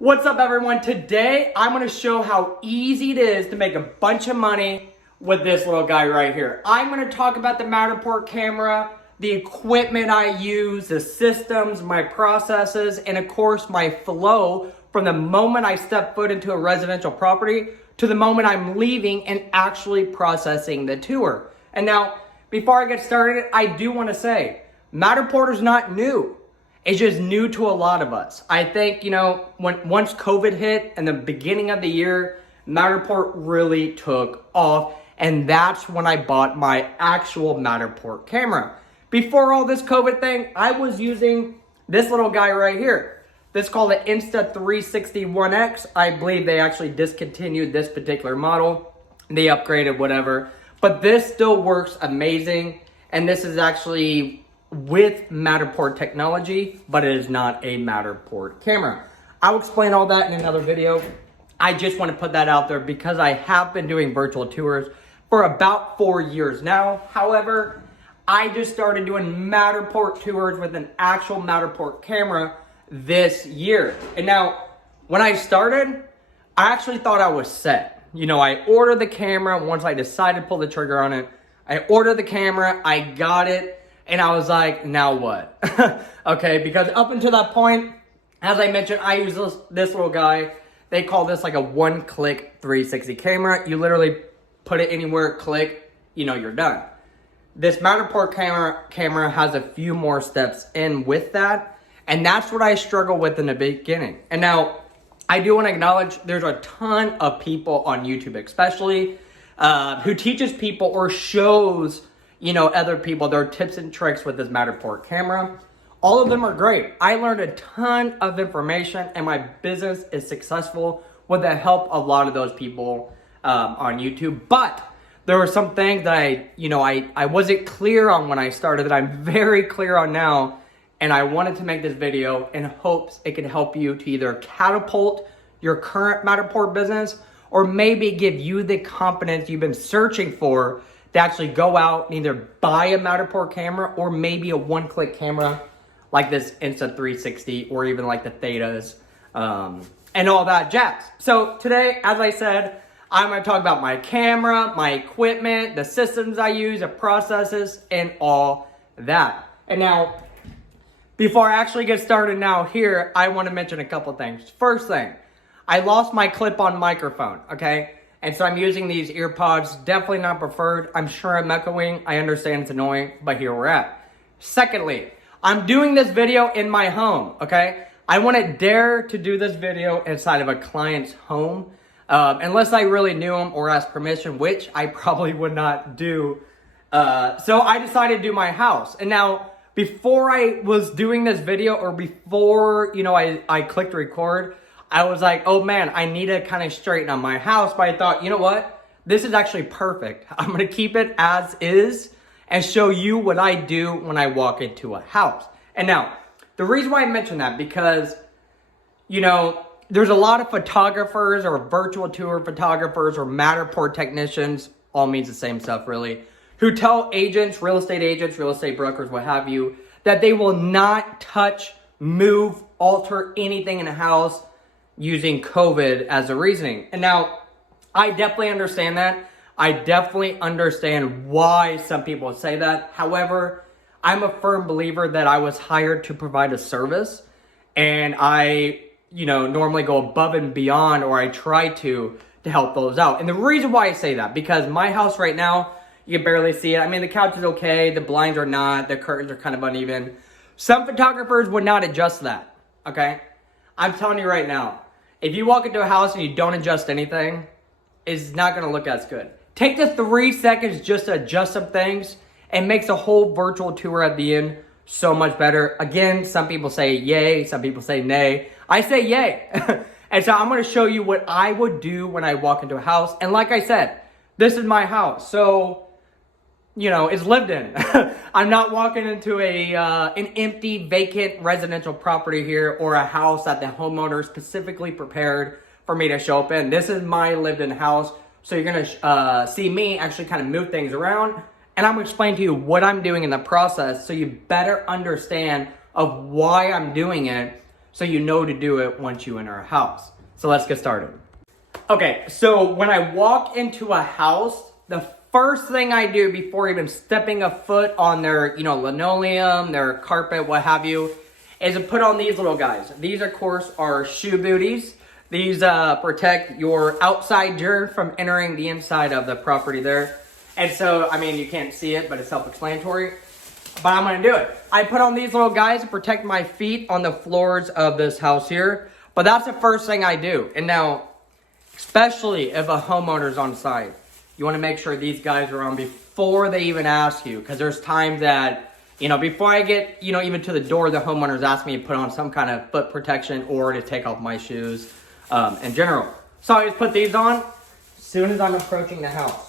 What's up, everyone? Today I'm going to show how easy it is to make a bunch of money with this little guy right here. I'm going to talk about the Matterport camera, the equipment I use, the systems, my processes, and of course my flow from the moment I step foot into a residential property to the moment I'm leaving and actually processing the tour. And now, before I get started, I do want to say, Matterport is not new. It's just new to a lot of us. I think, once COVID hit in the beginning of the year, Matterport really took off, and that's when I bought my actual Matterport camera. Before all this COVID thing, I was using this little guy right here. This is called the Insta360 1X. I believe they actually discontinued this particular model. They upgraded, whatever. But this still works amazing, and this is actually with Matterport technology, but it is not a Matterport camera. I'll explain all that in another video. I just want to put that out there because I have been doing virtual tours for about 4 years now. However, I just started doing Matterport tours with an actual Matterport camera this year. And now, when I started, I actually thought I was set. I ordered the camera once I decided to pull the trigger on it. I ordered the camera, I got it, and I was like, now what? Okay, because up until that point, as I mentioned, I use this little guy. They call this like a one-click 360 camera. You literally put it anywhere, click, you're done. This Matterport camera has a few more steps in with that, and that's what I struggled with in the beginning. And now, I do want to acknowledge there's a ton of people on YouTube, especially, who teaches people or shows other people their tips and tricks with this Matterport camera. All of them are great. I learned a ton of information, and my business is successful with the help of a lot of those people on YouTube. But there were some things that I wasn't clear on when I started that I'm very clear on now, and I wanted to make this video in hopes it can help you to either catapult your current Matterport business or maybe give you the confidence you've been searching for to actually go out and either buy a Matterport camera or maybe a one-click camera like this Insta360 or even like the Thetas and all that jazz. So today, as I said, I'm going to talk about my camera, my equipment, the systems I use, the processes, and all that. And now, before I actually get started now here, I want to mention a couple things. First thing, I lost my clip-on microphone, okay? And so I'm using these ear pods, definitely not preferred. I'm sure I'm echoing. I understand it's annoying, but here we're at. Secondly, I'm doing this video in my home, okay? I wouldn't dare to do this video inside of a client's home unless I really knew him or asked permission, which I probably would not do. So I decided to do my house. And now, before I was doing this video or before, I clicked record, I was like, oh man, I need to kind of straighten up my house. But I thought, you know what? This is actually perfect. I'm going to keep it as is and show you what I do when I walk into a house. And now, the reason why I mentioned that, because, there's a lot of photographers or virtual tour photographers or Matterport technicians, all means the same stuff really, who tell agents, real estate brokers, what have you, that they will not touch, move, alter anything in a house using COVID as a reasoning. And now, I definitely understand that. I definitely understand why some people say that. However, I'm a firm believer that I was hired to provide a service, and I, normally go above and beyond, or I try to help those out. And the reason why I say that, because my house right now, you can barely see it. I mean, the couch is okay, the blinds are not, the curtains are kind of uneven. Some photographers would not adjust that, okay? I'm telling you right now, if you walk into a house and you don't adjust anything, it's not going to look as good. Take the 3 seconds just to adjust some things and makes a whole virtual tour at the end so much better. Again, some people say yay, some people say nay. I say yay. And so I'm going to show you what I would do when I walk into a house. And like I said, this is my house. So, it's lived in. I'm not walking into an empty, vacant residential property here or a house that the homeowner specifically prepared for me to show up in. This is my lived-in house. So you're going to see me actually kind of move things around. And I'm going to explain to you what I'm doing in the process so you better understand of why I'm doing it so you know to do it once you enter a house. So let's get started. Okay, so when I walk into a house, the first thing I do before even stepping a foot on their, linoleum, their carpet, what have you, is to put on these little guys. These, of course, are shoe booties. These protect your outside dirt from entering the inside of the property there. And so, I mean, you can't see it, but it's self-explanatory. But I'm gonna do it. I put on these little guys to protect my feet on the floors of this house here. But that's the first thing I do. And now, especially if a homeowner's on site, you wanna make sure these guys are on before they even ask you. Because there's times that, before I get, even to the door, the homeowners ask me to put on some kind of foot protection or to take off my shoes in general. So I just put these on as soon as I'm approaching the house.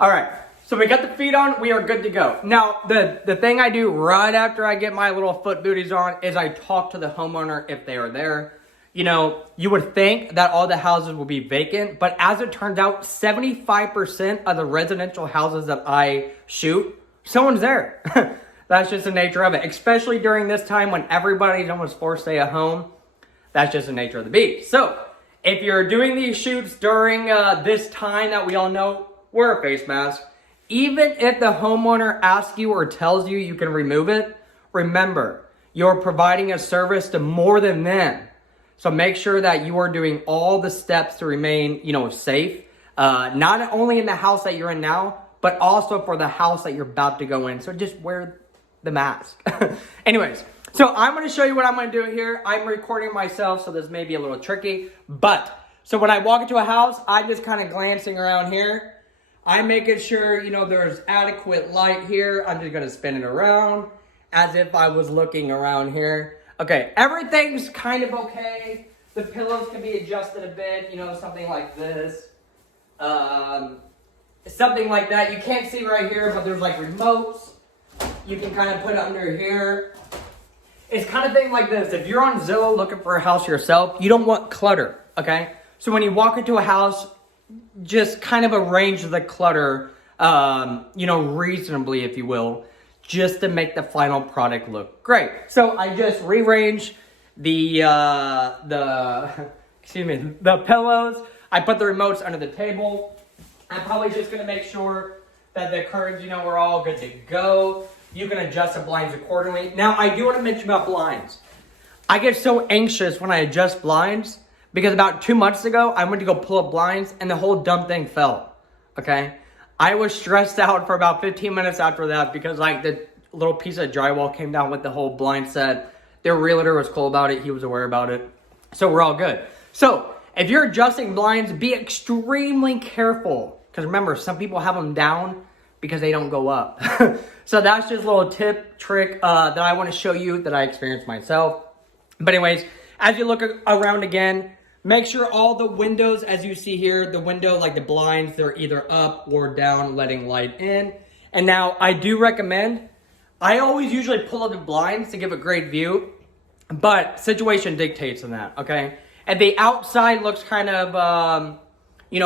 All right, so we got the feet on, we are good to go. Now, the thing I do right after I get my little foot booties on is I talk to the homeowner if they are there. You would think that all the houses will be vacant, but as it turns out, 75% of the residential houses that I shoot, someone's there. That's just the nature of it, especially during this time when everybody's almost forced to stay at home. That's just the nature of the beast. So, if you're doing these shoots during this time that we all know, wear a face mask. Even if the homeowner asks you or tells you you can remove it, remember, you're providing a service to more than them. So make sure that you are doing all the steps to remain, safe. Not only in the house that you're in now, but also for the house that you're about to go in. So just wear the mask. Anyways, so I'm going to show you what I'm going to do here. I'm recording myself, so this may be a little tricky. So when I walk into a house, I'm just kind of glancing around here. I'm making sure, there's adequate light here. I'm just going to spin it around as if I was looking around here. Okay, everything's kind of okay. The pillows can be adjusted a bit, something like this. Something like that. You can't see right here, but there's like remotes. You can kind of put it under here. It's kind of thing like this. If you're on Zillow looking for a house yourself, you don't want clutter, okay? So when you walk into a house, just kind of arrange the clutter, reasonably, if you will, just to make the final product look great. So I just rearrange the pillows. I put the remotes under the table. I'm probably just gonna make sure that the curtains, we're all good to go. You can adjust the blinds accordingly. Now, I do want to mention about blinds. I get so anxious when I adjust blinds because about 2 months ago, I went to go pull up blinds and the whole dumb thing fell, okay? I was stressed out for about 15 minutes after that because the little piece of drywall came down with the whole blind set. Their realtor was cool about it. He was aware about it. So we're all good. So if you're adjusting blinds, be extremely careful because remember, some people have them down because they don't go up. So that's just a little trick that I want to show you that I experienced myself. But anyways, as you look around again, make sure all the windows, as you see here, the window, like the blinds, they're either up or down, letting light in. And now I do recommend, I always usually pull up the blinds to give a great view, but situation dictates in that, okay? And the outside looks kind of,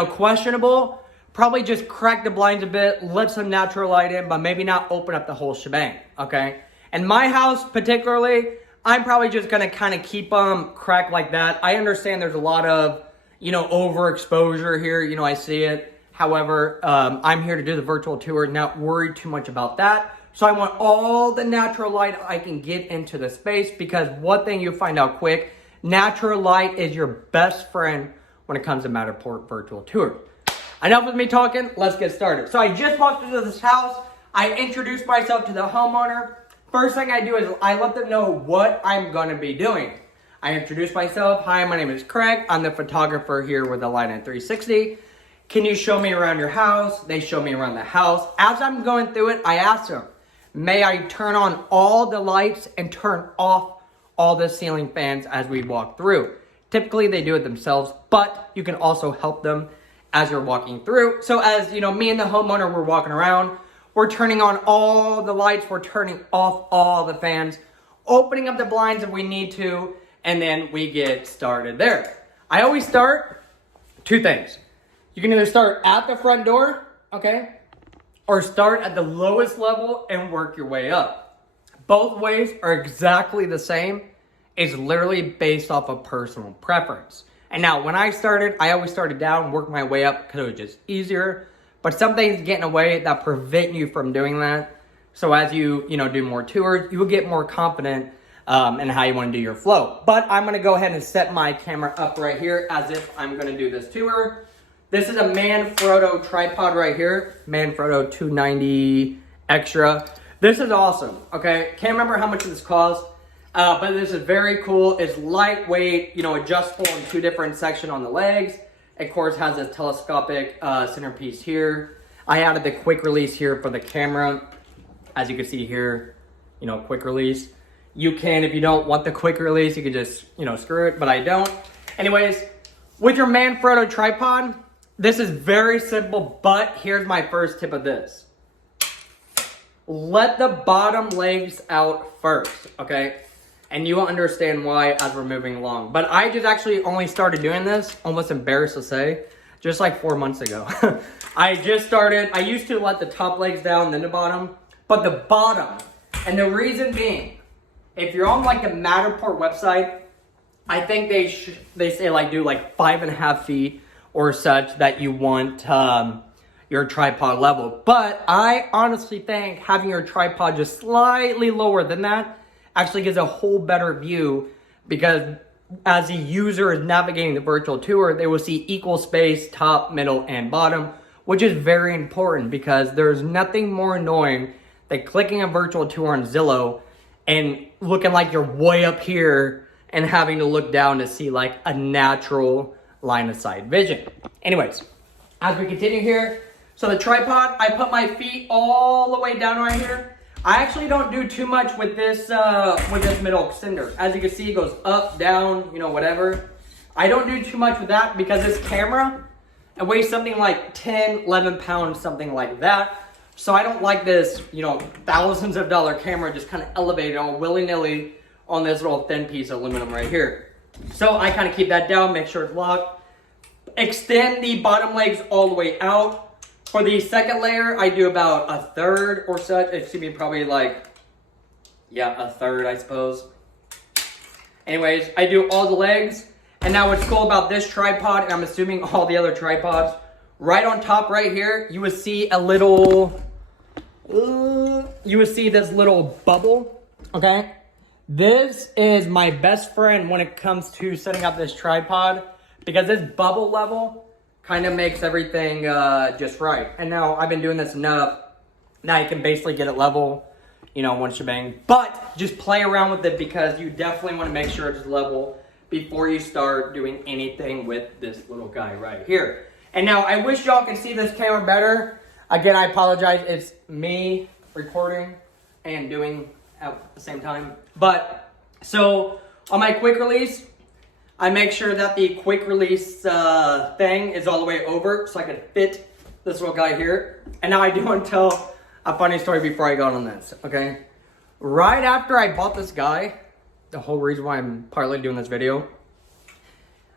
questionable. Probably just crack the blinds a bit, let some natural light in, but maybe not open up the whole shebang, okay? And my house particularly, I'm probably just gonna kind of keep them cracked like that. I understand there's a lot of, overexposure here, I see it. However, I'm here to do the virtual tour, not worry too much about that. So I want all the natural light I can get into the space because one thing you'll find out quick, natural light is your best friend when it comes to Matterport virtual tours. Enough with me talking, let's get started. So I just walked into this house. I introduced myself to the homeowner. First thing I do is I let them know what I'm gonna be doing. I introduce myself. Hi, my name is Craig. I'm the photographer here with the Line 360. Can you show me around your house? They show me around the house. As I'm going through it, I ask them, may I turn on all the lights and turn off all the ceiling fans as we walk through? Typically, they do it themselves, but you can also help them as you're walking through. So as me and the homeowner, we're walking around, we're turning on all the lights, we're turning off all the fans, opening up the blinds if we need to, and then we get started there. I always start two things. You can either start at the front door, okay, or start at the lowest level and work your way up. Both ways are exactly the same. is literally based off of personal preference. And now when I started, I always started down and worked my way up because it was just easier. But some things get in the way that prevent you from doing that. So as you do more tours, you will get more confident in how you want to do your flow. But I'm going to go ahead and set my camera up right here as if I'm going to do this tour. This is a Manfrotto tripod right here. Manfrotto 290 Extra. This is awesome, okay? Can't remember how much this cost, but this is very cool. It's lightweight, adjustable in 2 different sections on the legs. Of course, has this telescopic centerpiece here. I added the quick release here for the camera. As you can see here, quick release. You can, if you don't want the quick release, you can just, screw it, but I don't. Anyways, with your Manfrotto tripod, this is very simple, but here's my first tip of this. Let the bottom legs out first, okay? And you will understand why as we're moving along. But I just actually only started doing this, almost embarrassed to say, just like 4 months ago. I used to let the top legs down, then the bottom, but the bottom, and the reason being, if you're on like the Matterport website, I think they say like do like 5.5 feet or such that you want your tripod level. But I honestly think having your tripod just slightly lower than that actually gives a whole better view, because as the user is navigating the virtual tour, they will see equal space, top, middle, and bottom, which is very important because there's nothing more annoying than clicking a virtual tour on Zillow and looking like you're way up here and having to look down to see like a natural line of sight vision. Anyways, as we continue here, so the tripod, I put my feet all the way down right here. I actually don't do too much with this middle extender. As you can see, it goes up, down, whatever. I don't do too much with that because this camera, it weighs something like 10, 11 pounds, something like that. So I don't like this, thousands of dollar camera just kind of elevated all willy-nilly on this little thin piece of aluminum right here. So I kind of keep that down, make sure it's locked. Extend the bottom legs all the way out. For the second layer, I do about 1/3 or such. Excuse me, probably like, yeah, 1/3, I suppose. Anyways, I do all the legs. And now what's cool about this tripod, and I'm assuming all the other tripods, right on top right here, you would see a little, you would see this little bubble, okay? This is my best friend when it comes to setting up this tripod, because this bubble level kind of makes everything just right. And now I've been doing this enough, now you can basically get it level, one shebang. But just play around with it because you definitely want to make sure it's level before you start doing anything with this little guy right here. And now I wish y'all could see this camera better. Again, I apologize. It's me recording and doing at the same time. But so on my quick release, I make sure that the quick release thing is all the way over so I can fit this little guy here. And now I do want to tell a funny story before I go on this, okay? Right after I bought this guy, the whole reason why I'm partly doing this video,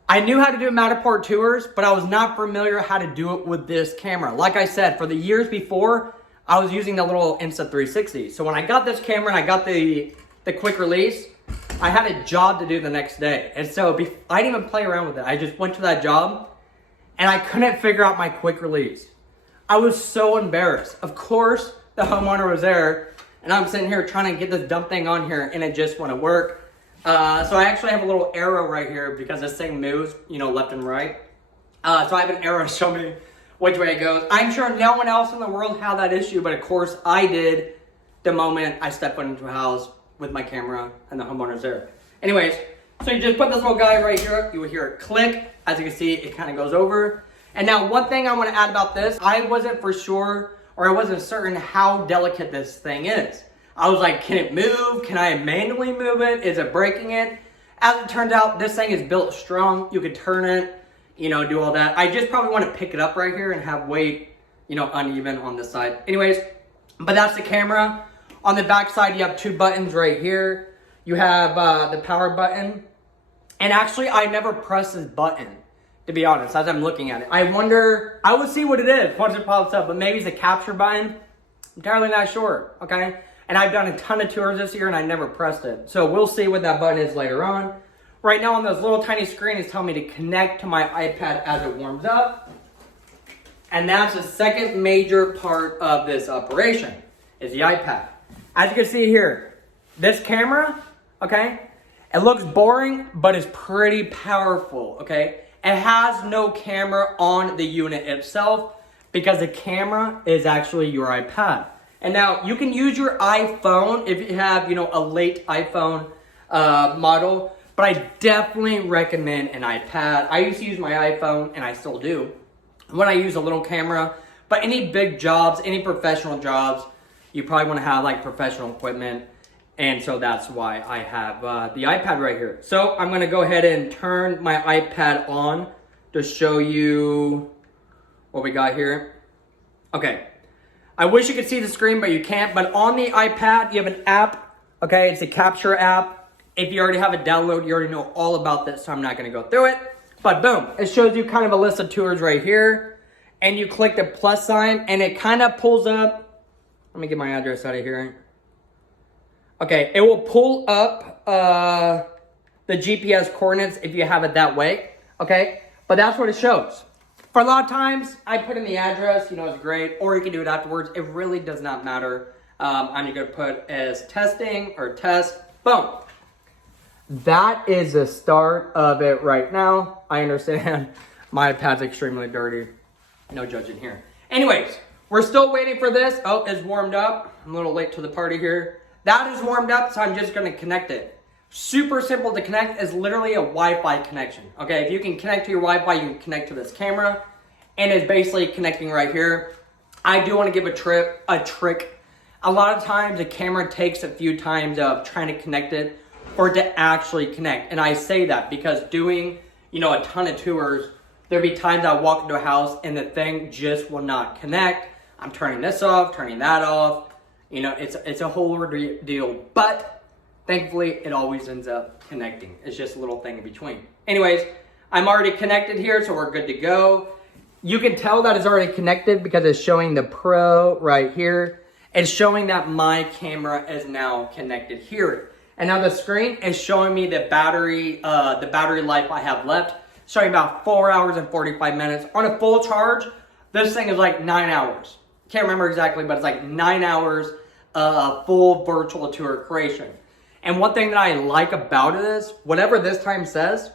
I knew how to do Matterport tours, but I was not familiar how to do it with this camera. Like I said, for the years before, I was using the little Insta360. So when I got this camera and I got the quick release, I had a job to do the next day. And so I didn't even play around with it. I just went to that job and I couldn't figure out my quick release. I was so embarrassed. Of course, the homeowner was there and I'm sitting here trying to get this dumb thing on here and it just wouldn't work. So I actually have a little arrow right here because this thing moves, left and right. So I have an arrow to show me which way it goes. I'm sure no one else in the world had that issue, but of course I did the moment I stepped into a house with my camera and the homeowner's there. Anyways, so you just put this little guy right here. You will hear it click. As you can see, it kind of goes over. And now one thing I want to add about this, I wasn't for sure, or I wasn't certain how delicate this thing is. I was like, can it move? Can I manually move it? Is it breaking it? As it turns out, this thing is built strong. You could turn it, do all that. I just probably want to pick it up right here and have weight, uneven on this side. Anyways, but that's the camera. On the back side, you have 2 buttons right here. You have the power button. And actually, I never pressed this button, to be honest, as I'm looking at it. I wonder, I will see what it is once it pops up, but maybe it's a capture button. I'm entirely not sure, okay? And I've done a ton of tours this year and I never pressed it. So we'll see what that button is later on. Right now on this little tiny screen, it's telling me to connect to my iPad as it warms up. And that's the second major part of this operation, is the iPad. As you can see here, this camera, okay, it looks boring, but it's pretty powerful, okay? It has no camera on the unit itself because the camera is actually your iPad. And now you can use your iPhone if you have, you know, a late iPhone model, but I definitely recommend an iPad. I used to use my iPhone, and I still do, when I use a little camera. But any big jobs, any professional jobs, you probably want to have like professional equipment. And so that's why I have the iPad right here. So I'm going to go ahead and turn my iPad on to show you what we got here. Okay. I wish you could see the screen, but you can't. But on the iPad, you have an app. Okay, it's a capture app. If you already have it downloaded, you already know all about this, so I'm not going to go through it. But boom, it shows you kind of a list of tours right here. And you click the plus sign, and it kind of pulls up. Let me get my address out of here. Okay, it will pull up the GPS coordinates if you have it that way. Okay, but that's what it shows. For a lot of times, I put in the address, you know, it's great. Or you can do it afterwards. It really does not matter. I'm going to put as testing or test. Boom. That is the start of it right now. I understand my iPad's extremely dirty. No judging here. Anyways, we're still waiting for this. Oh, it's warmed up. I'm a little late to the party here. That is warmed up, so I'm just going to connect it. Super simple to connect. Is literally a Wi-Fi connection. Okay, if you can connect to your Wi-Fi, you can connect to this camera. And it's basically connecting right here. I do want to give a trick. A lot of times the camera takes a few times of trying to connect it for it to actually connect. And I say that because doing, you know, a ton of tours, there'll be times I walk into a house and the thing just will not connect. I'm turning this off, turning that off. You know, it's a whole ordeal. But thankfully, it always ends up connecting. It's just a little thing in between. Anyways, I'm already connected here, so we're good to go. You can tell that it's already connected because it's showing the Pro right here. It's showing that my camera is now connected here. And now the screen is showing me the battery life I have left. Showing about 4 hours and 45 minutes. On a full charge, this thing is like 9 hours. Can't remember exactly, but it's like 9 hours of full virtual tour creation. And one thing that I like about it is, whatever this time says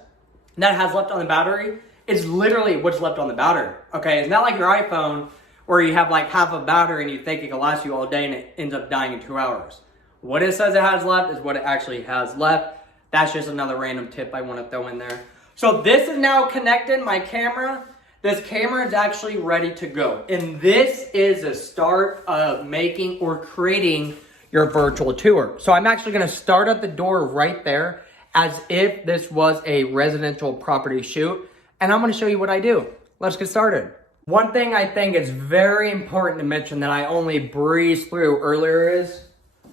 that has left on the battery, is literally what's left on the battery. Okay, it's not like your iPhone where you have like half a battery and you think it can last you all day and it ends up dying in 2 hours. What it says it has left is what it actually has left. That's just another random tip I want to throw in there. So this is now connected, my camera. This camera is actually ready to go. And this is the start of making or creating your virtual tour. So I'm actually going to start at the door right there as if this was a residential property shoot. And I'm going to show you what I do. Let's get started. One thing I think is very important to mention that I only breezed through earlier is,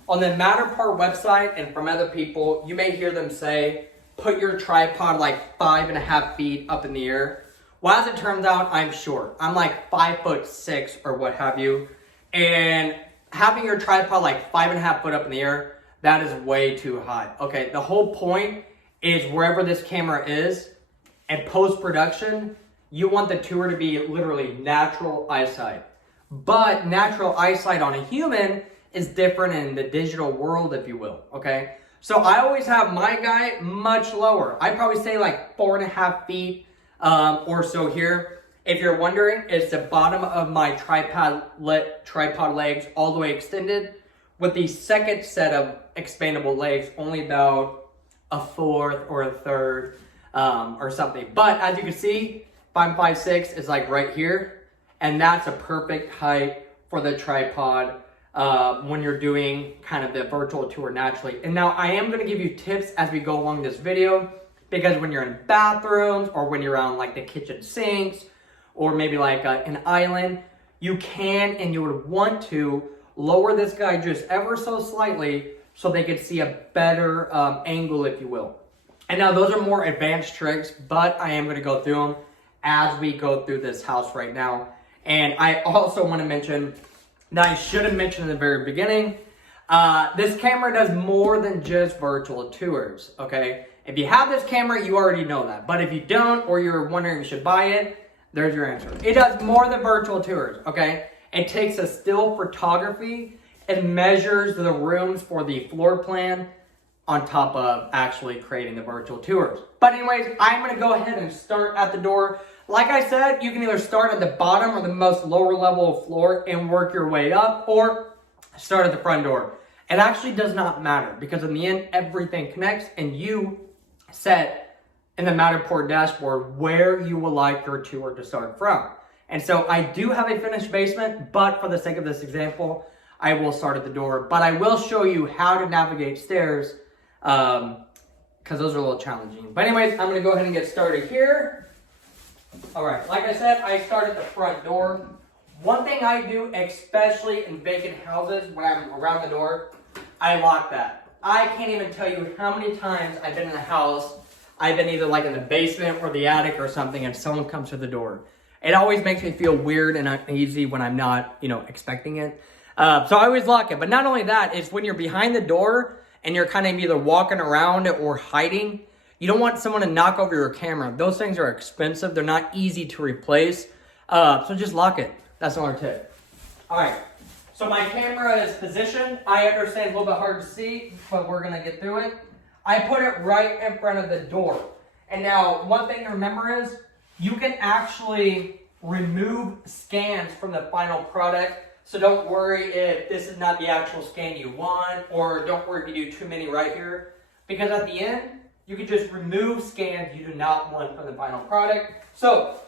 on the Matterport website and from other people, you may hear them say, put your tripod like 5.5 feet up in the air. Well, as it turns out, I'm short. I'm like 5'6" or what have you. And having your tripod like 5.5 foot up in the air, that is way too high. Okay, the whole point is wherever this camera is, and post-production, you want the tour to be literally natural eyesight. But natural eyesight on a human is different in the digital world, if you will, okay? So I always have my guy much lower. I probably say like 4.5 feet or so here. If you're wondering, it's the bottom of my tripod legs all the way extended, with the second set of expandable legs only about a fourth or a third or something. But as you can see, 5'6" is like right here, and that's a perfect height for the tripod when you're doing kind of the virtual tour naturally. And now I am going to give you tips as we go along this video, because when you're in bathrooms or when you're on like the kitchen sinks or maybe like an island, you can and you would want to lower this guy just ever so slightly so they could see a better angle, if you will. And now those are more advanced tricks, but I am going to go through them as we go through this house right now. And I also want to mention that I should have mentioned in the very beginning, This camera does more than just virtual tours, okay? If you have this camera, you already know that. But if you don't, or you're wondering if you should buy it, there's your answer. It does more than virtual tours, okay? It takes a still photography and measures the rooms for the floor plan on top of actually creating the virtual tours. But anyways, I'm gonna go ahead and start at the door. Like I said, you can either start at the bottom or the most lower level of floor and work your way up, or start at the front door. It actually does not matter, because in the end, everything connects and you set in the Matterport dashboard where you would like your tour to start from. And so I do have a finished basement, but for the sake of this example, I will start at the door. But I will show you how to navigate stairs, because those are a little challenging. But anyways, I'm gonna go ahead and get started here. All right, like I said, I start at the front door. One thing I do, especially in vacant houses, when I'm around the door, I lock that. I can't even tell you how many times I've been in a house, I've been either like in the basement or the attic or something, and someone comes to the door. It always makes me feel weird and uneasy when I'm not, expecting it. So I always lock it. But not only that, it's when you're behind the door and you're kind of either walking around or hiding, you don't want someone to knock over your camera. Those things are expensive. They're not easy to replace. So just lock it. That's another tip. All right. So my camera is positioned. I understand it's a little bit hard to see, but we're going to get through it. I put it right in front of the door. And now one thing to remember is you can actually remove scans from the final product. So don't worry if this is not the actual scan you want, or don't worry if you do too many right here. Because at the end, you can just remove scans you do not want from the final product. So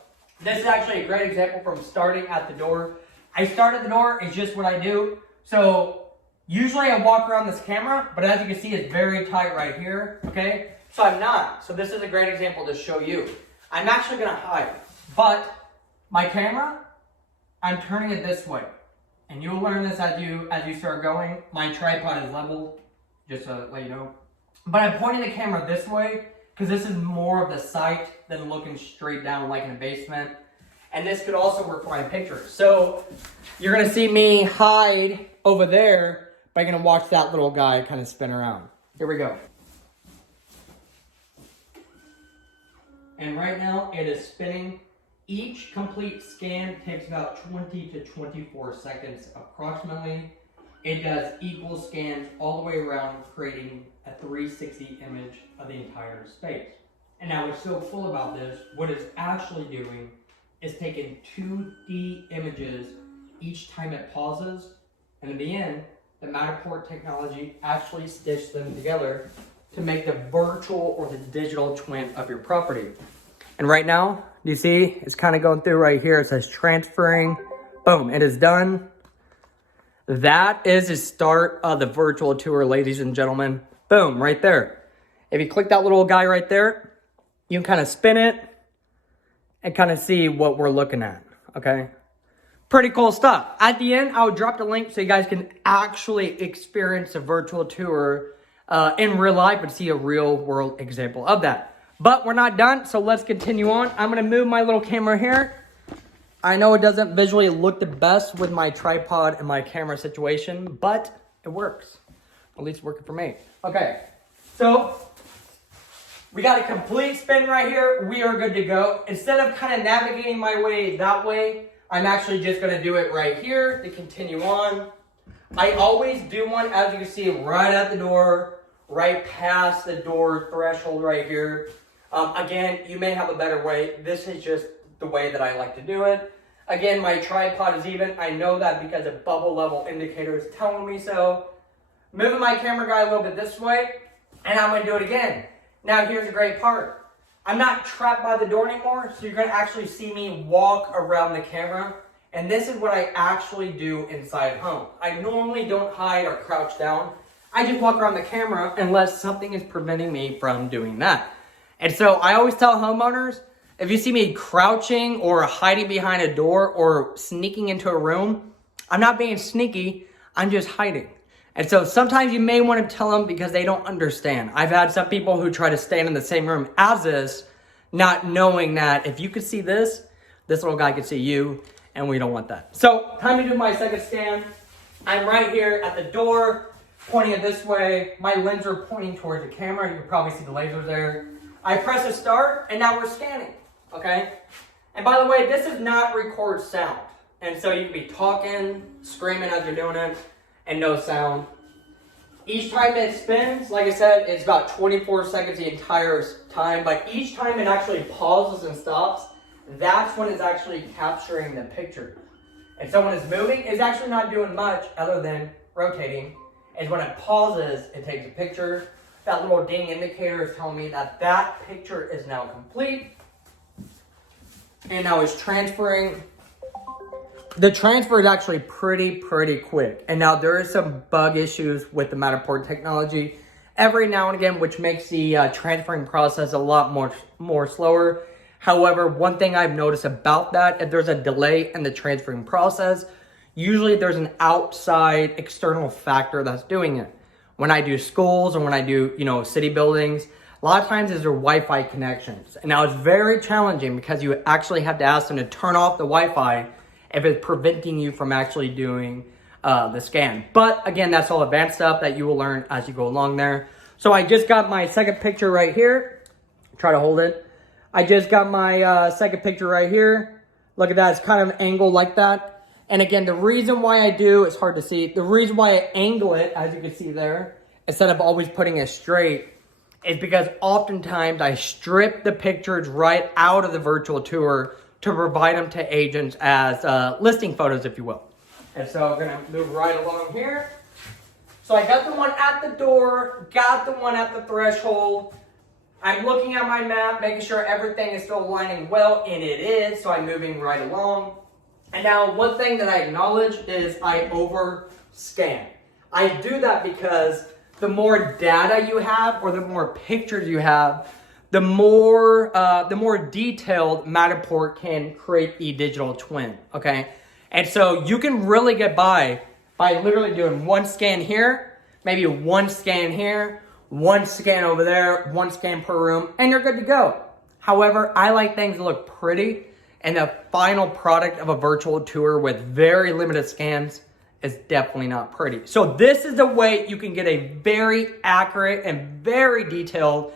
this is actually a great example from starting at the door. I start at the door, it's just what I do. So usually I walk around this camera, but as you can see, it's very tight right here, okay? So I'm not. So this is a great example to show you. I'm actually gonna hide, but my camera, I'm turning it this way. And you'll learn this as you start going. My tripod is level, just to let you know. But I'm pointing the camera this way because this is more of the sight than looking straight down like in a basement. And this could also work for my pictures. So you're gonna see me hide over there, but you're gonna watch that little guy kind of spin around. Here we go. And right now it is spinning. Each complete scan takes about 20 to 24 seconds approximately. It does equal scans all the way around, creating a 360 image of the entire space. And now what's so cool about this, what it's actually doing is taking 2D images each time it pauses. And in the end, the Matterport technology actually stitched them together to make the virtual or the digital twin of your property. And right now, do you see, it's kind of going through right here. It says transferring. Boom, it is done. That is the start of the virtual tour, ladies and gentlemen. Boom, right there. If you click that little guy right there, you can kind of spin it and kind of see what we're looking at, okay? Pretty cool stuff. At the end, I'll drop the link so you guys can actually experience a virtual tour in real life and see a real world example of that. But we're not done, so let's continue on. I'm gonna move my little camera here. I know it doesn't visually look the best with my tripod and my camera situation, but it works. At least working for me. Okay, so we got a complete spin right here. We are good to go. Instead of kind of navigating my way that way, I'm actually just gonna do it right here to continue on. I always do one, as you can see, right at the door, right past the door threshold right here. Again, you may have a better way. This is just the way that I like to do it. Again, my tripod is even. I know that because a bubble level indicator is telling me so. Moving my camera guy a little bit this way, and I'm gonna do it again. Now here's the great part. I'm not trapped by the door anymore, so you're gonna actually see me walk around the camera, and this is what I actually do inside home. I normally don't hide or crouch down. I just walk around the camera unless something is preventing me from doing that. And so I always tell homeowners, if you see me crouching or hiding behind a door or sneaking into a room, I'm not being sneaky, I'm just hiding. And so sometimes you may want to tell them because they don't understand. I've had some people who try to stand in the same room as this, not knowing that if you could see this little guy could see you, and we don't want that. So time to do my second scan. I'm right here at the door. pointing it this way. My lens are pointing towards the camera. You can probably see the lasers there. I press a start, and now we're scanning, okay? And by the way, this does not record sound. And so you can be talking, screaming as you're doing it, and no sound. Each time it spins, like I said, it's about 24 seconds the entire time. But each time it actually pauses and stops, that's when it's actually capturing the picture. And so when it's moving, it's actually not doing much other than rotating. And when it pauses, it takes a picture. That little ding indicator is telling me that that picture is now complete. And now it's transferring. The transfer is actually pretty quick. And now there is some bug issues with the Matterport technology every now and again, which makes the transferring process a lot more slower. However, one thing I've noticed about that, if there's a delay in the transferring process, usually there's an outside external factor that's doing it. When I do schools or when I do, city buildings, a lot of times there's Wi-Fi connections. And now it's very challenging because you actually have to ask them to turn off the Wi-Fi if it's preventing you from actually doing the scan. But again, that's all advanced stuff that you will learn as you go along there. So I just got my second picture right here. Try to hold it. I just got my second picture right here. Look at that, it's kind of angled like that. And again, the reason why I do, it's hard to see, the reason why I angle it, as you can see there, instead of always putting it straight, is because oftentimes I strip the pictures right out of the virtual tour to provide them to agents as listing photos, if you will. And so I'm gonna move right along here. So I got the one at the door, got the one at the threshold. I'm looking at my map, making sure everything is still aligning well, and it is, so I'm moving right along. And now one thing that I acknowledge is I overscan. I do that because the more data you have or the more pictures you have, the more detailed Matterport can create a digital twin, okay? And so you can really get by literally doing one scan here, maybe one scan here, one scan over there, one scan per room, and you're good to go. However, I like things to look pretty, and the final product of a virtual tour with very limited scans is definitely not pretty. So this is the way you can get a very accurate and very detailed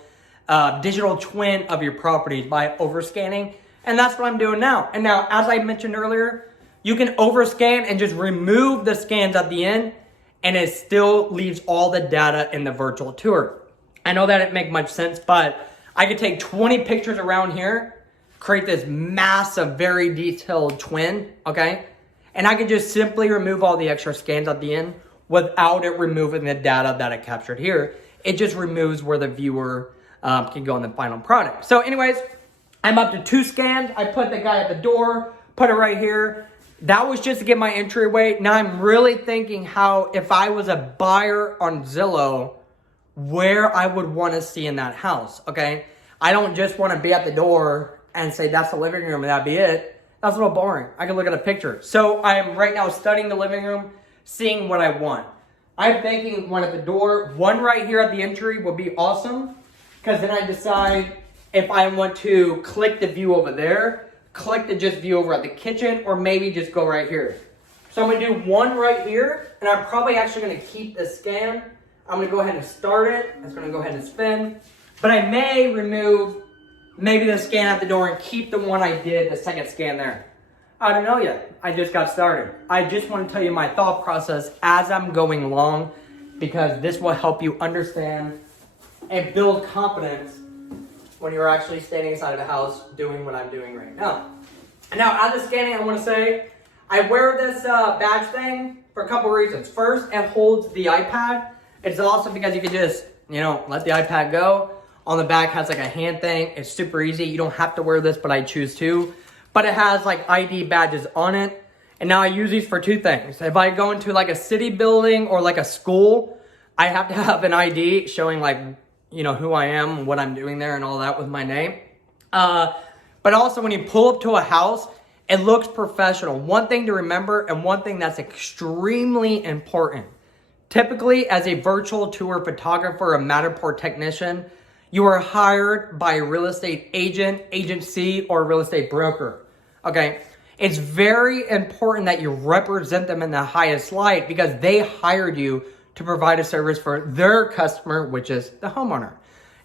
digital twin of your properties by overscanning. And that's what I'm doing now. And now, as I mentioned earlier, you can overscan and just remove the scans at the end, and it still leaves all the data in the virtual tour. I know that didn't make much sense, but I could take 20 pictures around here, create this massive, very detailed twin, okay? And I could just simply remove all the extra scans at the end without it removing the data that I captured here. It just removes where the viewer can go in the final product. So anyways, I'm up to 2 scans. I put the guy at the door, put it right here. That was just to get my entryway. Now I'm really thinking how, if I was a buyer on Zillow, where I would want to see in that house, okay? I don't just want to be at the door and say that's the living room and that'd be it. That's a little boring. I can look at a picture. So I am right now studying the living room, seeing what I want. I'm thinking one at the door, one right here at the entry would be awesome, because then I decide if I want to click the view over there, click the just view over at the kitchen, or maybe just go right here. So I'm gonna do one right here, and I'm probably actually gonna keep the scan. I'm gonna go ahead and start it. It's gonna go ahead and spin. But I may remove maybe the scan at the door and keep the one I did, the second scan there. I don't know yet. I just got started. I just want to tell you my thought process as I'm going along, because this will help you understand and build confidence when you're actually standing inside of a house doing what I'm doing right now. And now, as of scanning, I want to say, I wear this badge thing for a couple reasons. First, it holds the iPad. It's also because you can just, let the iPad go. On the back has like a hand thing. It's super easy. You don't have to wear this, but I choose to. But it has like ID badges on it. And now I use these for 2 things. If I go into like a city building or like a school, I have to have an ID showing like, who I am, what I'm doing there and all that with my name. But also when you pull up to a house, it looks professional. One thing to remember, and one thing that's extremely important. Typically, as a virtual tour photographer, a Matterport technician, you are hired by a real estate agent, agency, or real estate broker, okay? It's very important that you represent them in the highest light, because they hired you to provide a service for their customer, which is the homeowner.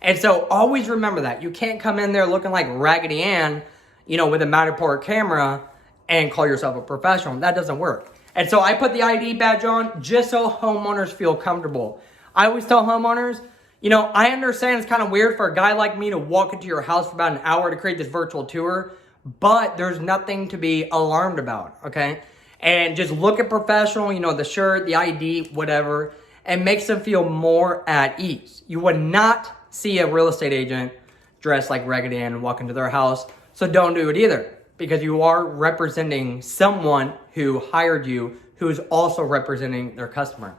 And so always remember that. You can't come in there looking like Raggedy Ann, with a Matterport camera and call yourself a professional. That doesn't work. And so I put the ID badge on just so homeowners feel comfortable. I always tell homeowners, I understand it's kind of weird for a guy like me to walk into your house for about an hour to create this virtual tour, but there's nothing to be alarmed about, okay? And just look at professional, the shirt, the ID, whatever, and makes them feel more at ease. You would not see a real estate agent dressed like Raggedy Ann and walk into their house, so don't do it either, because you are representing someone who hired you, who is also representing their customer.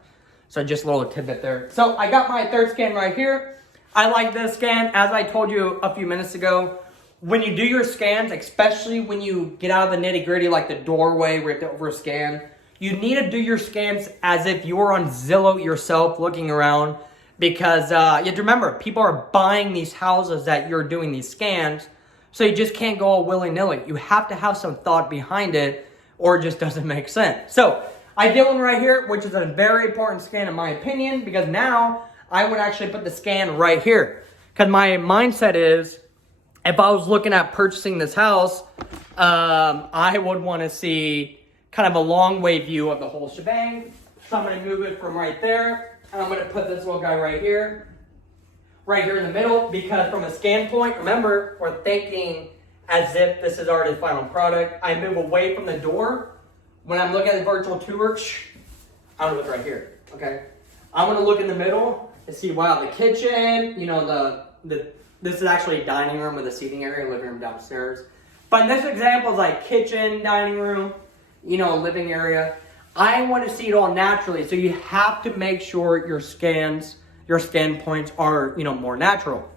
So just a little tidbit there. So I got my third scan right here. I like this scan. As I told you a few minutes ago, when you do your scans, especially when you get out of the nitty gritty, like the doorway where you have to overscan, you need to do your scans as if you were on Zillow yourself looking around, because you have to remember, people are buying these houses that you're doing these scans, so you just can't go all willy-nilly. You have to have some thought behind it, or it just doesn't make sense. So I did one right here, which is a very important scan in my opinion, because now I would actually put the scan right here. Because my mindset is, if I was looking at purchasing this house, I would want to see kind of a long way view of the whole shebang. So I'm going to move it from right there, and I'm going to put this little guy right here in the middle, because from a scan point, remember, we're thinking as if this is already the final product. I move away from the door. When I'm looking at the virtual tour, I'm going to look right here, okay? I'm going to look in the middle to see, wow, the kitchen, this is actually a dining room with a seating area, living room downstairs. But in this example, it's like kitchen, dining room, living area. I want to see it all naturally, so you have to make sure your scan points are, more natural.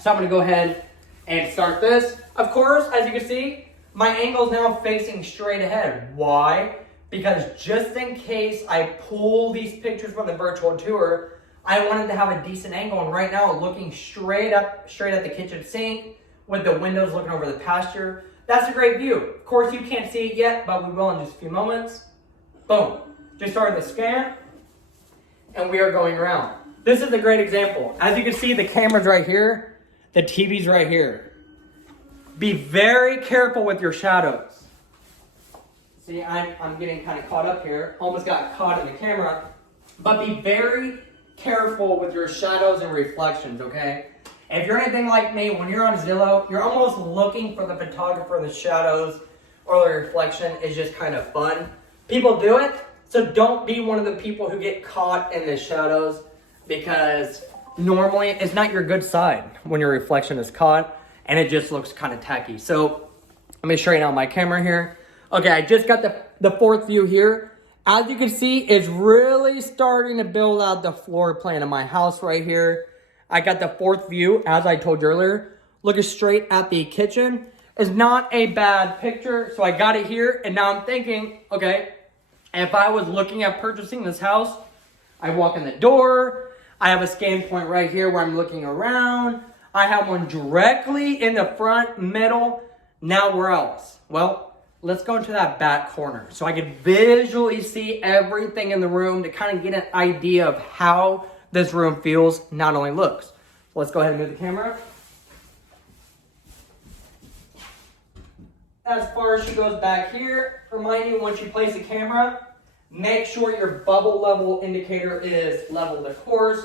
So I'm going to go ahead and start this. Of course, as you can see, my angle is now facing straight ahead. Why? Because just in case I pull these pictures from the virtual tour, I wanted to have a decent angle, and right now looking straight at the kitchen sink with the windows looking over the pasture. That's a great view. Of course, you can't see it yet, but we will in just a few moments. Boom. Just started the scan, and we are going around. This is a great example. As you can see, the camera's right here, the TV's right here. Be very careful with your shadows. See, I'm getting kind of caught up here. Almost got caught in the camera. But be very careful with your shadows and reflections, okay? If you're anything like me, when you're on Zillow, you're almost looking for the photographer, the shadows, or the reflection is just kind of fun. People do it, so don't be one of the people who get caught in the shadows, because normally it's not your good side when your reflection is caught and it just looks kind of tacky. So let me straighten out my camera here. Okay, I just got the fourth view here. As you can see, it's really starting to build out the floor plan of my house right here. I got the fourth view, as I told you earlier, looking straight at the kitchen. It's not a bad picture, so I got it here, and now I'm thinking, okay, if I was looking at purchasing this house, I walk in the door, I have a scan point right here where I'm looking around, I have one directly in the front, middle, now where else? Well, let's go into that back corner so I can visually see everything in the room to kind of get an idea of how this room feels, not only looks. So let's go ahead and move the camera. As far as she goes back here, remind you, once you place the camera, make sure your bubble level indicator is level to course.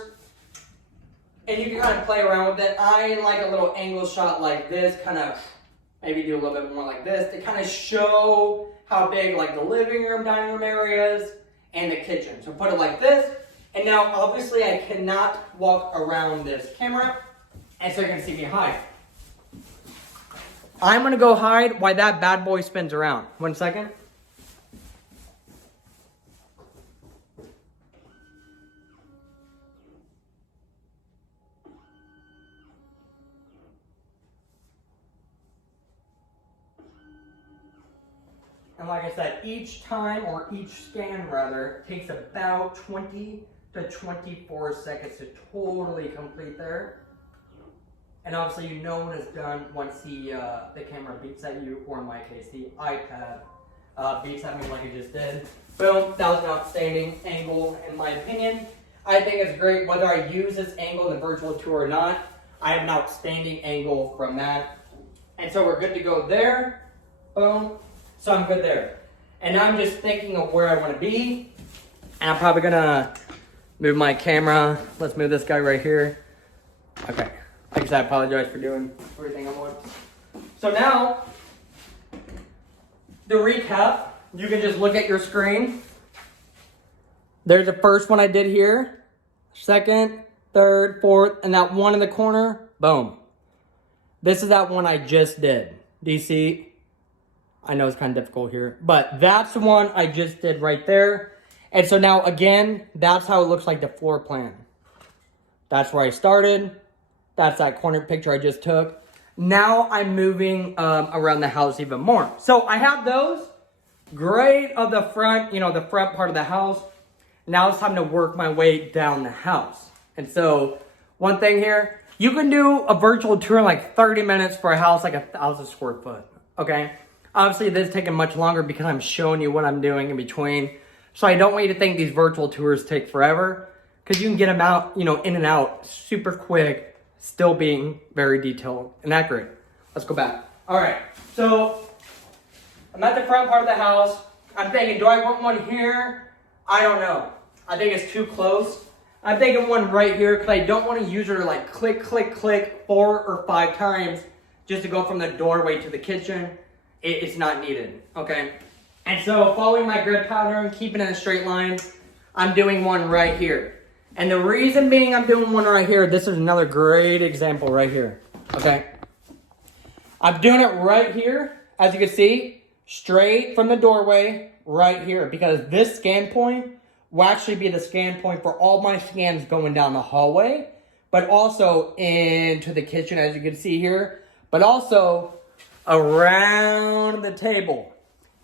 And you can kind of play around with it. I like a little angle shot like this, kind of maybe do a little bit more like this to kind of show how big like the living room, dining room areas, and the kitchen. So put it like this. And now obviously I cannot walk around this camera, and so you're gonna see me hide. I'm gonna go hide while that bad boy spins around. 1 second. And like I said, each time, or each scan rather, takes about 20 to 24 seconds to totally complete there. And obviously you know when it's done once the camera beeps at you, or in my case, the iPad beeps at me like it just did. Boom, that was an outstanding angle in my opinion. I think it's great whether I use this angle in the virtual tour or not. I have an outstanding angle from that. And so we're good to go there. Boom. So I'm good there. And now I'm just thinking of where I want to be. And I'm probably going to move my camera. Let's move this guy right here. Okay. Like I said, I apologize for doing everything I want. So now, to recap, you can just look at your screen. There's the first one I did here. Second, third, fourth, and that one in the corner. Boom. This is that one I just did. Do you see? I know it's kind of difficult here, but that's the one I just did right there. And so now, again, that's how it looks like the floor plan. That's where I started. That's that corner picture I just took. Now I'm moving around the house even more. So I have those. Great of the front, the front part of the house. Now it's time to work my way down the house. And so, one thing here, you can do a virtual tour in like 30 minutes for a house like 1,000 square foot, okay? Obviously, this is taking much longer because I'm showing you what I'm doing in between. So I don't want you to think these virtual tours take forever, because you can get them out, in and out super quick, still being very detailed and accurate. Let's go back. All right, so I'm at the front part of the house. I'm thinking, do I want one here? I don't know. I think it's too close. I'm thinking one right here because I don't want to use her to like click, click, click 4 or 5 times just to go from the doorway to the kitchen. It's not needed, okay? And so following my grid pattern, keeping it in a straight line, I'm doing one right here. And the reason being I'm doing one right here, this is another great example right here, okay? I'm doing it right here, as you can see, straight from the doorway right here, because this scan point will actually be the scan point for all my scans going down the hallway, but also into the kitchen, as you can see here, but also around the table.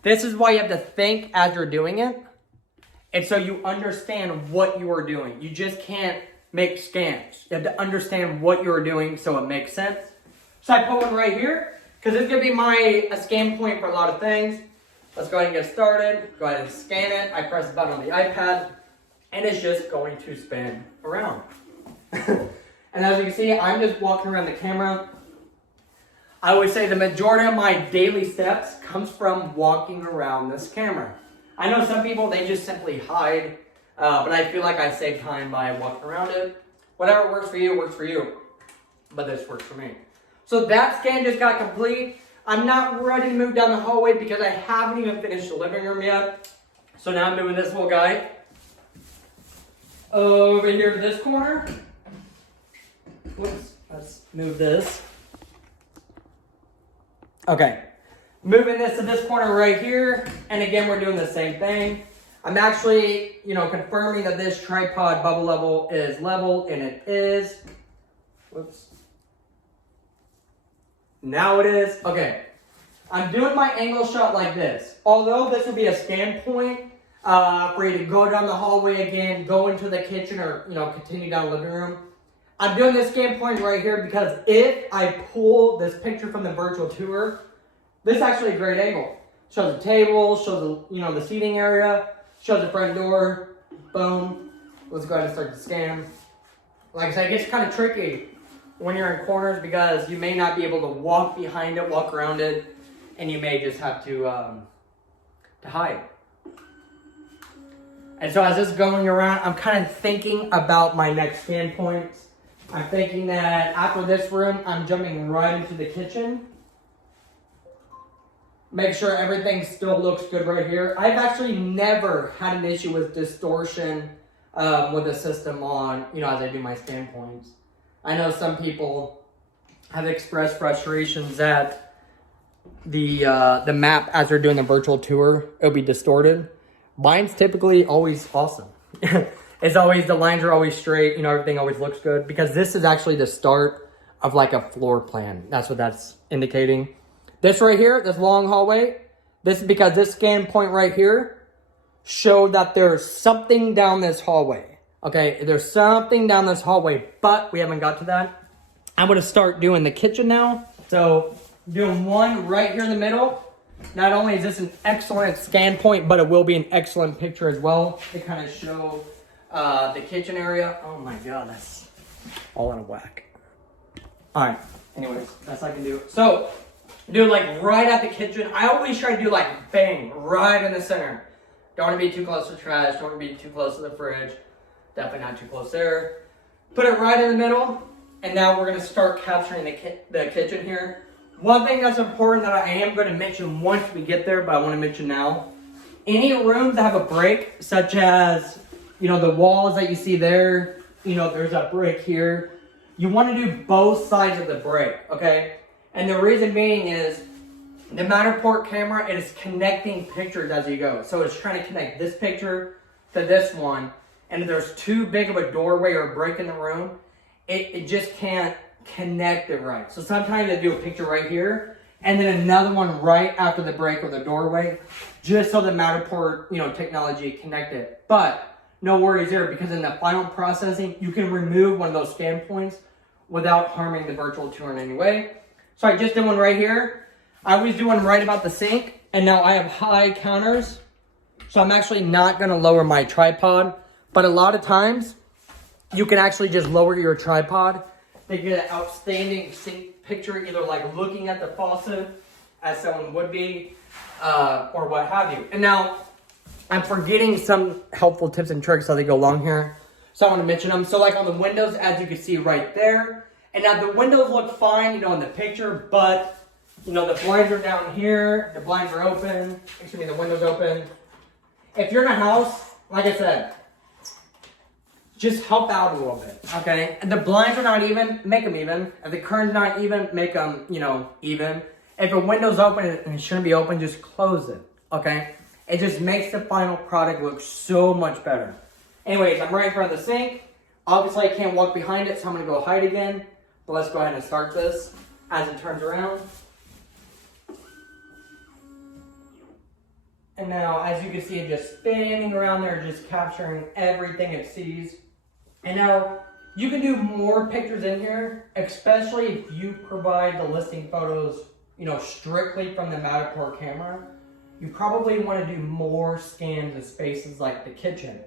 This is why you have to think as you're doing it, and so you understand what you are doing. You just can't make scans. You have to understand what you're doing so it makes sense. So I put one right here, because it's going to be a scan point for a lot of things. Let's go ahead and get started. Go ahead and scan it. I press the button on the iPad, and it's just going to spin around. And as you can see, I'm just walking around the camera. I would say the majority of my daily steps comes from walking around this camera. I know some people, they just simply hide, but I feel like I save time by walking around it. Whatever works for you, works for you. But this works for me. So that scan just got complete. I'm not ready to move down the hallway because I haven't even finished the living room yet. So now I'm moving this little guy over here to this corner. Whoops, let's move this. Okay, moving this to this corner right here. And again, we're doing the same thing. I'm actually, confirming that this tripod bubble level is level, and it is. Whoops. Now it is. Okay. I'm doing my angle shot like this. Although this would be a scan point for you to go down the hallway again, go into the kitchen, or continue down the living room. I'm doing this scan point right here because if I pull this picture from the virtual tour, this is actually a great angle. Shows the table, shows the seating area, shows the front door. Boom. Let's go ahead and start the scan. Like I said, it gets kind of tricky when you're in corners because you may not be able to walk behind it, walk around it, and you may just have to hide. And so as this is going around, I'm kind of thinking about my next scan points. I'm thinking that after this room, I'm jumping right into the kitchen. Make sure everything still looks good right here. I've actually never had an issue with distortion with the system on, as I do my scan points. I know some people have expressed frustrations that the map, as they're doing the virtual tour, it'll be distorted. Mine's typically always awesome. It's always, the lines are always straight, everything always looks good, because this is actually the start of like a floor plan. That's what that's indicating. This right here, this long hallway, this is because this scan point right here showed that there's something down this hallway. Okay, there's something down this hallway, but we haven't got to that. I'm gonna start doing the kitchen now. So doing one right here in the middle. Not only is this an excellent scan point, but it will be an excellent picture as well to kind of show the kitchen area. Oh my God, that's all out of whack. All right, anyways, that's all I can do. So, do like right at the kitchen. I always try to do like bang, right in the center. Don't want to be too close to trash, don't want to be too close to the fridge. Definitely not too close there. Put it right in the middle, and now we're gonna start capturing the kitchen here. One thing that's important that I am gonna mention once we get there, but I wanna mention now, any rooms that have a break, such as, the walls that you see there, there's a break here. You wanna do both sides of the break, okay? And the reason being is, the Matterport camera, it is connecting pictures as you go. So it's trying to connect this picture to this one. And if there's too big of a doorway or a break in the room, it just can't connect it right. So sometimes they do a picture right here, and then another one right after the break or the doorway, just so the Matterport, technology connect it. But no worries there, because in the final processing, you can remove one of those scan points without harming the virtual tour in any way. So I just did one right here. I always do one right about the sink, and now I have high counters, so I'm actually not gonna lower my tripod, but a lot of times, you can actually just lower your tripod to get an outstanding sink picture, either like looking at the faucet, as someone would be, or what have you. And now, I'm forgetting some helpful tips and tricks as they go along here, so I wanna mention them. So like on the windows, as you can see right there, and now the windows look fine, in the picture, but the blinds are down here, the blinds are open, the window's open. If you're in a house, like I said, just help out a little bit, okay? And the blinds are not even, make them even. If the curtain's not even, make them, even. If a window's open and it shouldn't be open, just close it, okay? It just makes the final product look so much better. Anyways, I'm right in front of the sink. Obviously, I can't walk behind it, so I'm gonna go hide again. But let's go ahead and start this as it turns around. And now, as you can see, it just spinning around there, just capturing everything it sees. And now, you can do more pictures in here, especially if you provide the listing photos, strictly from the Matterport camera. You probably want to do more scans of spaces like the kitchen.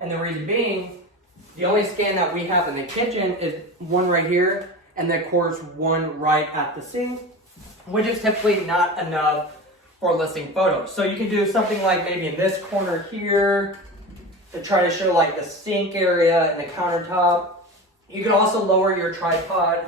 And the reason being, the only scan that we have in the kitchen is one right here, and then of course one right at the sink, which is typically not enough for listing photos. So you can do something like maybe in this corner here to try to show like the sink area and the countertop. You can also lower your tripod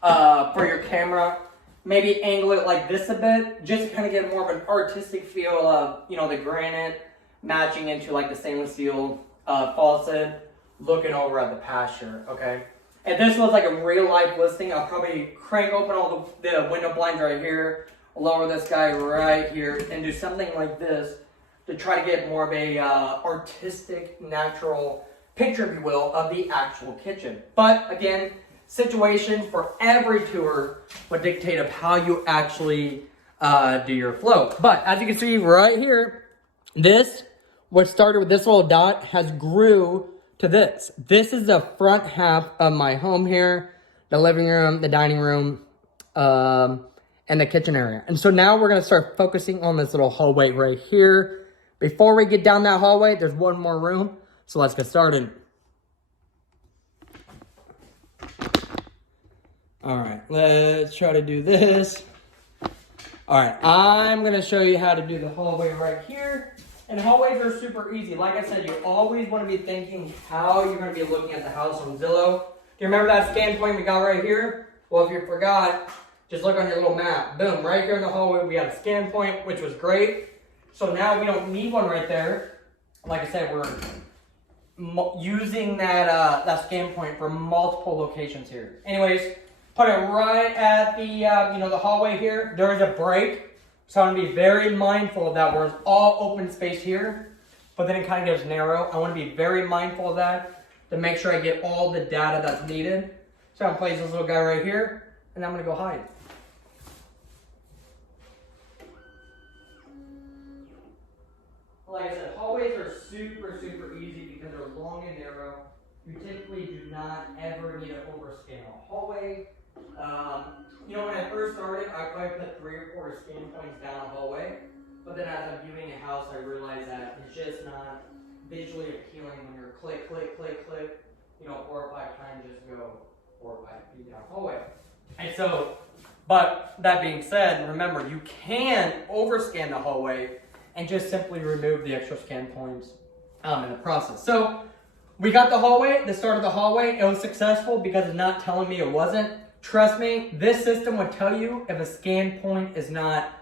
for your camera. Maybe angle it like this a bit, just to kind of get more of an artistic feel of, the granite matching into like the stainless steel faucet, looking over at the pasture, okay? If this was like a real life listing, I'll probably crank open all the window blinds right here, lower this guy right here, and do something like this to try to get more of a artistic, natural picture, if you will, of the actual kitchen. But again, situations for every tour would dictate of how you actually do your flow. But as you can see right here, this, what started with this little dot, has grew to this. This is the front half of my home here, the living room, the dining room, and the kitchen area. And so now we're gonna start focusing on this little hallway right here. Before we get down that hallway, there's one more room, so let's get started. All right, let's try to do this. All right, I'm gonna show you how to do the hallway right here. And hallways are super easy. Like I said, you always wanna be thinking how you're gonna be looking at the house on Zillow. Do you remember that scan point we got right here? Well, if you forgot, just look on your little map. Boom, right here in the hallway, we have a scan point, which was great. So now we don't need one right there. Like I said, we're using that, that scan point for multiple locations here. Anyways, put it right at the, the hallway here. There is a break. So I'm gonna be very mindful of that, where it's all open space here, but then it kind of gets narrow. I wanna be very mindful of that to make sure I get all the data that's needed. So I'm gonna place this little guy right here, and I'm gonna go hide. Like I said, hallways are super, super easy because they're long and narrow. You typically do not ever need to overscan a hallway. When I first started, I probably put 3 or 4 scan points down a hallway. But then as I'm viewing a house, I realized that it's just not visually appealing when you're click, click, click, click, 4 or 5 times, just go 4 or 5 feet down the hallway. And so, but that being said, remember, you can overscan the hallway and just simply remove the extra scan points in the process. So we got the hallway, the start of the hallway. It was successful because it's not telling me it wasn't. Trust me, this system would tell you if a scan point is not,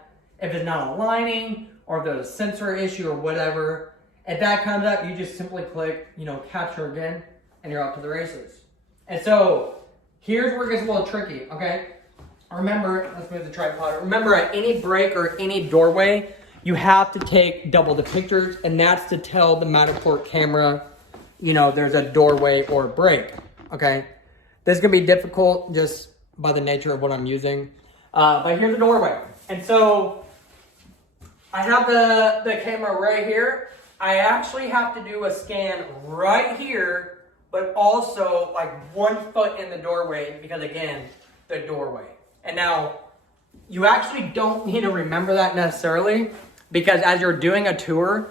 if it's not aligning, or if there's a sensor issue or whatever. If that comes up, you just simply click, capture again, and you're off to the races. And so here's where it gets a little tricky, okay? Remember, let's move the tripod. Remember, at any break or any doorway, you have to take double the pictures, and that's to tell the Matterport camera, there's a doorway or break, okay? This is gonna be difficult just by the nature of what I'm using. But here's the doorway. And so I have the camera right here. I actually have to do a scan right here, but also like 1 foot in the doorway because, again, the doorway. And now, you actually don't need to remember that necessarily because as you're doing a tour,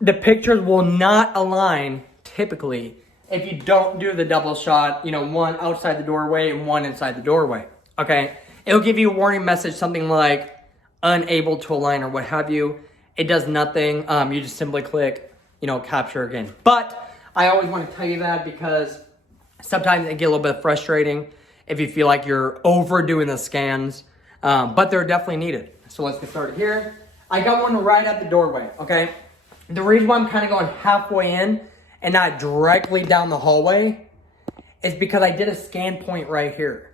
the pictures will not align typically if you don't do the double shot, one outside the doorway and one inside the doorway, okay? It'll give you a warning message, something like unable to align or what have you. It does nothing. You just simply click, capture again. But I always want to tell you that because sometimes it get a little bit frustrating if you feel like you're overdoing the scans, but they're definitely needed. So let's get started here. I got one right at the doorway, okay? The reason why I'm kind of going halfway in and not directly down the hallway is because I did a scan point right here.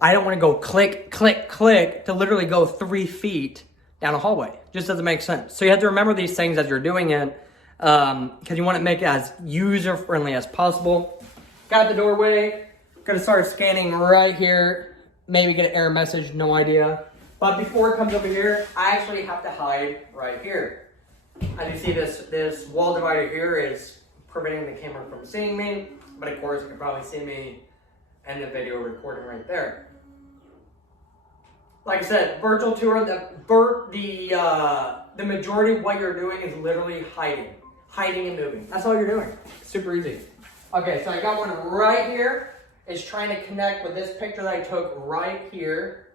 I don't want to go click, click, click to literally go 3 feet down a hallway. Just doesn't make sense. So you have to remember these things as you're doing it because you want to make it as user-friendly as possible. Got the doorway. Gonna start scanning right here. Maybe get an error message, no idea. But before it comes over here, I actually have to hide right here. As you see, this wall divider here is preventing the camera from seeing me. But of course, you can probably see me in the video recording right there. Like I said, virtual tour, the majority of what you're doing is literally hiding and moving. That's all you're doing. Super easy. Okay, so I got one right here. It's trying to connect with this picture that I took right here.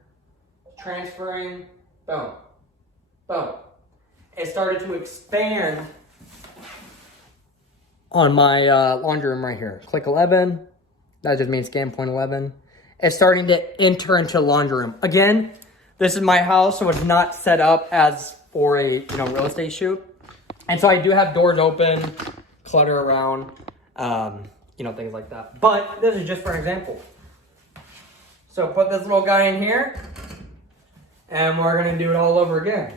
Transferring, boom, boom. It started to expand on my laundry room right here. Click 11. That just means scan point 11. It's starting to enter into laundry room. Again, this is my house, so it's not set up as for a real estate shoot. And so I do have doors open, clutter around, things like that. But this is just for an example. So put this little guy in here, and we're gonna do it all over again.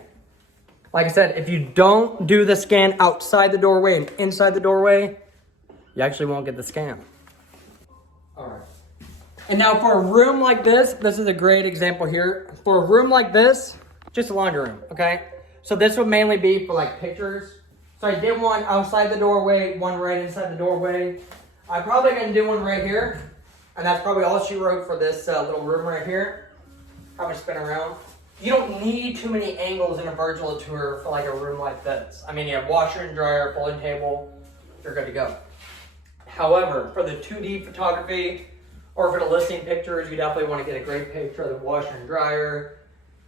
Like I said, if you don't do the scan outside the doorway and inside the doorway, you actually won't get the scan. All right. And now for a room like this is a great example here. For a room like this, just a laundry room, okay? So this would mainly be for like pictures. So I did one outside the doorway, one right inside the doorway. I'm probably gonna do one right here. And that's probably all she wrote for this little room right here. I'm gonna spin around. You don't need too many angles in a virtual tour for like a room like this. I mean, you have washer and dryer, folding table, you're good to go. However, for the 2D photography or for the listing pictures, you definitely want to get a great picture of the washer and dryer,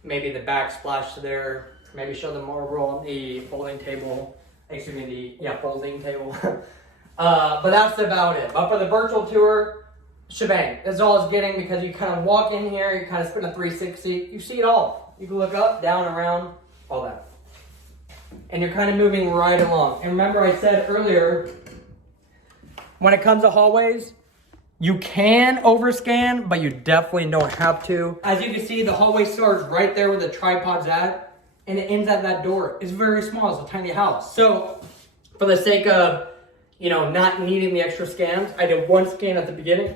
maybe the backsplash there, maybe show the marble on the folding table, folding table. But that's about it. But for the virtual tour, shebang. That's all it's getting because you kind of walk in here, you kind of spin a 360, you see it all. You can look up, down, around, all that. And you're kind of moving right along. And remember I said earlier, when it comes to hallways, you can overscan, but you definitely don't have to. As you can see, the hallway starts right there where the tripod's at, and it ends at that door. It's very small, it's a tiny house. So, for the sake of, not needing the extra scans, I did one scan at the beginning.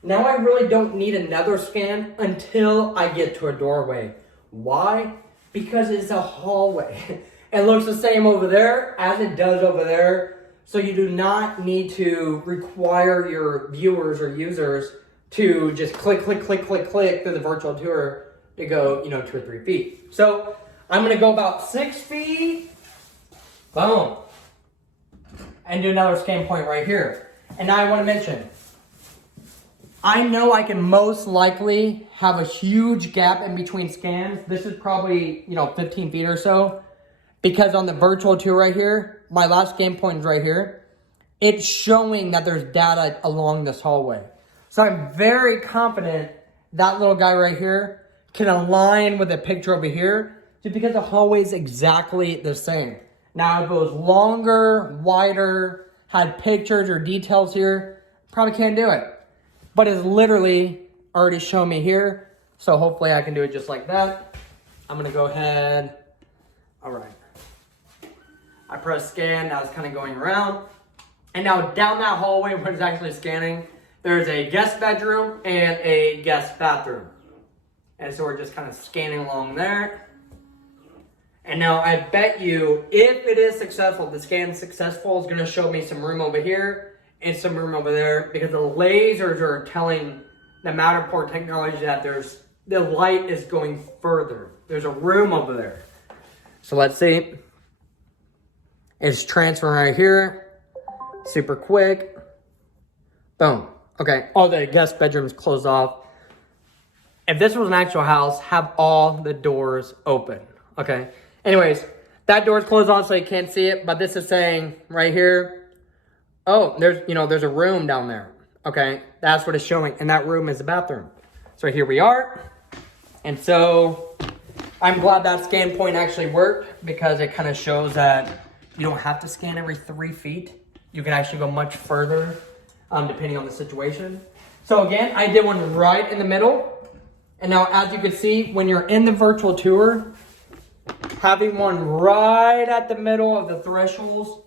Now I really don't need another scan until I get to a doorway. Why? Because it's a hallway. It looks the same over there as it does over there. So you do not need to require your viewers or users to just click, click, click, click, click through the virtual tour to go, 2 or 3 feet. So I'm gonna go about 6 feet Boom. And do another scan point right here. And now I want to mention, I know I can most likely have a huge gap in between scans. This is probably, 15 feet or so. Because on the virtual tour right here, my last scan point is right here. It's showing that there's data along this hallway. So I'm very confident that little guy right here can align with the picture over here just because the hallway is exactly the same. Now, if it was longer, wider, had pictures or details here, probably can't do it. But it's literally already shown me here. So hopefully I can do it just like that. I'm gonna go ahead. All right. I press scan, now it's kind of going around. And now down that hallway where it's actually scanning, there's a guest bedroom and a guest bathroom. And so we're just kind of scanning along there. And now I bet you, if it is successful, the scan is successful, it's gonna show me some room over here and some room over there because the lasers are telling the Matterport technology that the light is going further. There's a room over there. So let's see. It's transferring right here. Super quick. Boom. Okay, all the guest bedrooms closed off. If this was an actual house, have all the doors open. Okay. Anyways, that door's closed on so you can't see it, but this is saying right here, oh, there's a room down there. Okay, that's what it's showing, and that room is the bathroom. So here we are. And so I'm glad that scan point actually worked because it kind of shows that you don't have to scan every 3 feet. You can actually go much further depending on the situation. So again, I did one right in the middle. And now as you can see, when you're in the virtual tour, having one right at the middle of the thresholds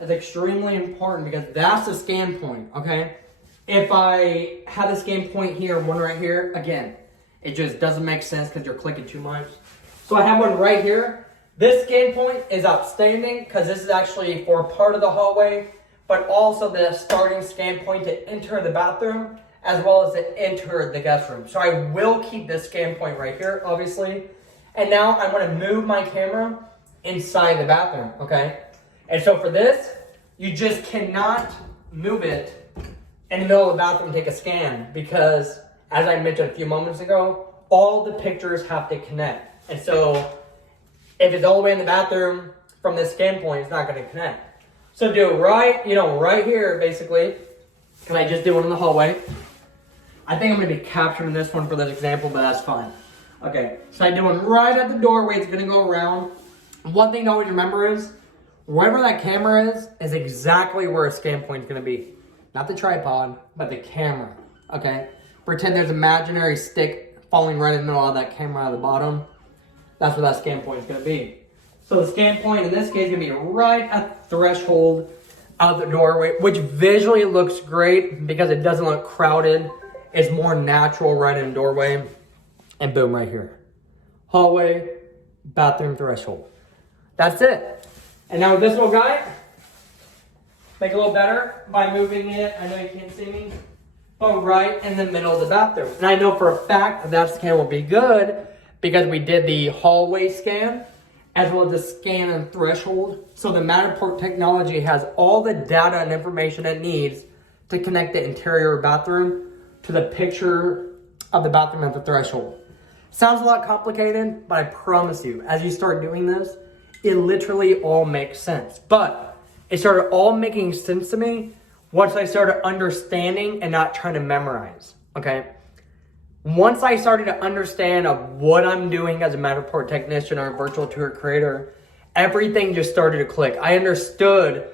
is extremely important because that's the scan point, okay? If I had a scan point here, one right here, again, it just doesn't make sense because you're clicking too much. So I have one right here. This scan point is outstanding because this is actually for part of the hallway, but also the starting scan point to enter the bathroom as well as to enter the guest room. So I will keep this scan point right here, obviously. And now I'm gonna move my camera inside the bathroom, okay? And so for this, you just cannot move it in the middle of the bathroom and take a scan because, as I mentioned a few moments ago, all the pictures have to connect. And so if it's all the way in the bathroom from this scan point, it's not gonna connect. So do it right, right here, basically, because I just did one in the hallway. I think I'm gonna be capturing this one for this example, but that's fine. Okay, so I did one right at the doorway. It's gonna go around. One thing to always remember is, wherever that camera is exactly where a scan point is gonna be. Not the tripod, but the camera, okay? Pretend there's an imaginary stick falling right in the middle of that camera at the bottom. That's where that scan point is gonna be. So the scan point in this case is gonna be right at the threshold of the doorway, which visually looks great because it doesn't look crowded. It's more natural right in the doorway. And boom, right here. Hallway, bathroom threshold. That's it. And now this little guy, make it a little better by moving it. I know you can't see me, but right in the middle of the bathroom. And I know for a fact that scan will be good because we did the hallway scan as well as the scan and threshold. So the Matterport technology has all the data and information it needs to connect the interior bathroom to the picture of the bathroom at the threshold. Sounds a lot complicated, but I promise you, as you start doing this, it literally all makes sense. But it started all making sense to me once I started understanding and not trying to memorize, okay? Once I started to understand of what I'm doing as a Matterport technician or a virtual tour creator, everything just started to click. I understood,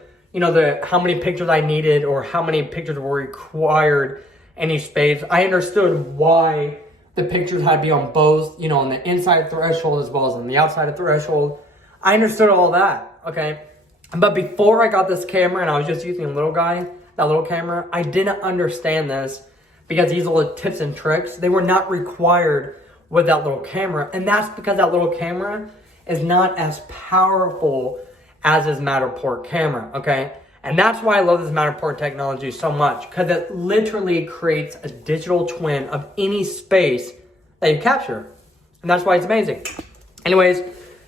how many pictures I needed or how many pictures were required in each space. I understood why the pictures had to be on both, on the inside threshold as well as on the outside of threshold. I understood all that, okay? But before I got this camera and I was just using that little camera, I didn't understand this because these little tips and tricks, they were not required with that little camera. And that's because that little camera is not as powerful as this Matterport camera, okay? And that's why I love this Matterport technology so much, because it literally creates a digital twin of any space that you capture. And that's why it's amazing. Anyways,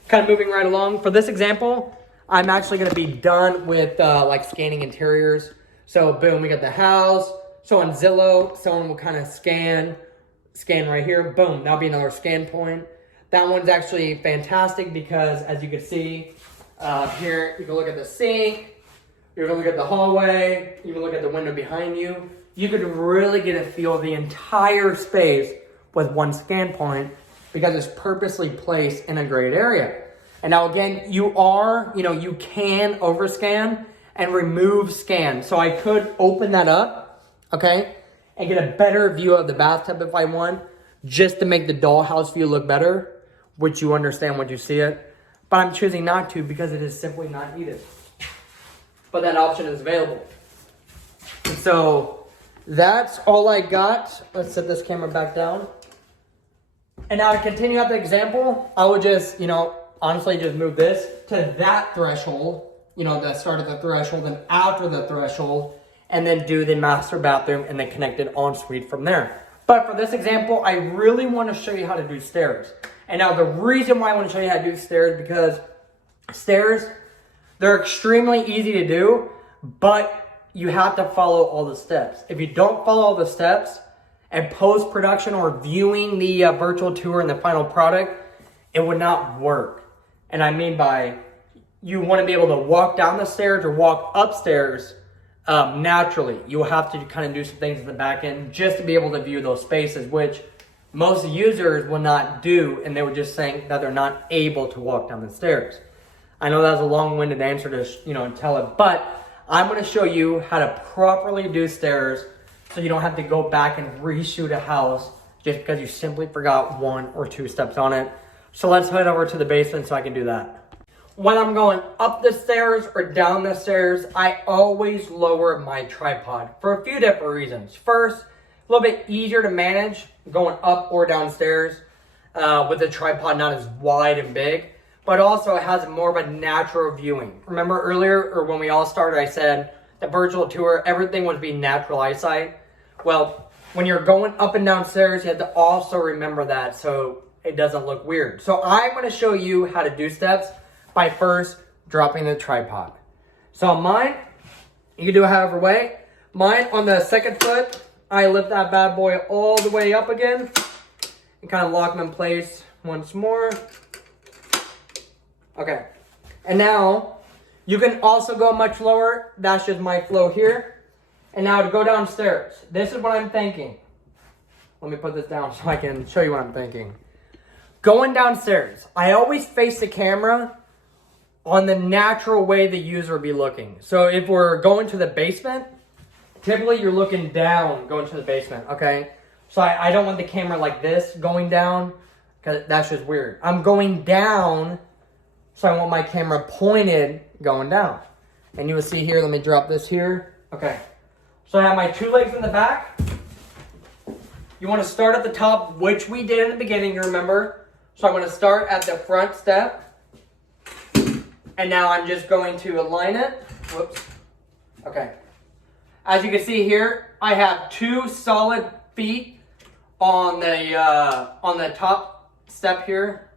kind of moving right along. For this example, I'm actually gonna be done with like scanning interiors. So boom, we got the house. So on Zillow, someone will kind of scan right here. Boom, that'll be another scan point. That one's actually fantastic because as you can see here, you can look at the sink, you can look at the hallway, you can look at the window behind you. You could really get a feel of the entire space with one scan point because it's purposely placed in a great area. And now again, you can overscan and remove scan. So I could open that up, okay, and get a better view of the bathtub if I want, just to make the dollhouse view look better, which you understand when you see it. But I'm choosing not to because it is simply not needed. But that option is available. And so that's all I got. Let's set this camera back down. And now to continue out the example, I would just, honestly just move this to that threshold, the start of the threshold and after the threshold, and then do the master bathroom and then connect it ensuite from there. But for this example, I really want to show you how to do stairs. And now the reason why I want to show you how to do stairs, because stairs, they're extremely easy to do, but you have to follow all the steps. If you don't follow all the steps and post-production or viewing the virtual tour and the final product, it would not work. And I mean by, you want to be able to walk down the stairs or walk upstairs naturally. You will have to kind of do some things in the back end just to be able to view those spaces, which most users will not do, and they were just saying that they're not able to walk down the stairs. I know that was a long-winded answer to tell it, but I'm going to show you how to properly do stairs so you don't have to go back and reshoot a house just because you simply forgot 1 or 2 steps on it. So let's head over to the basement so I can do that. When I'm going up the stairs or down the stairs, I always lower my tripod for a few different reasons. First, a little bit easier to manage going up or downstairs with the tripod not as wide and big, but also it has more of a natural viewing. Remember earlier, or when we all started, I said the virtual tour, everything would be natural eyesight. Well, when you're going up and down stairs, you have to also remember that so it doesn't look weird. So I'm going to show you how to do steps by first dropping the tripod. So on mine, you can do it however way. Mine, on the second foot, I lift that bad boy all the way up again and kind of lock them in place once more. Okay, and now you can also go much lower. That's just my flow here. And now to go downstairs, this is what I'm thinking. Let me put this down so I can show you what I'm thinking. Going downstairs, I always face the camera on the natural way the user would be looking. So if we're going to the basement, typically you're looking down going to the basement, okay? So I don't want the camera like this going down because that's just weird. I'm going down, so I want my camera pointed going down. And you will see here, let me drop this here. Okay, so I have my 2 legs in the back. You want to start at the top, which we did in the beginning, you remember. So I'm going to start at the front step. And now I'm just going to align it. Whoops. Okay. As you can see here, I have 2 solid feet on the top step here.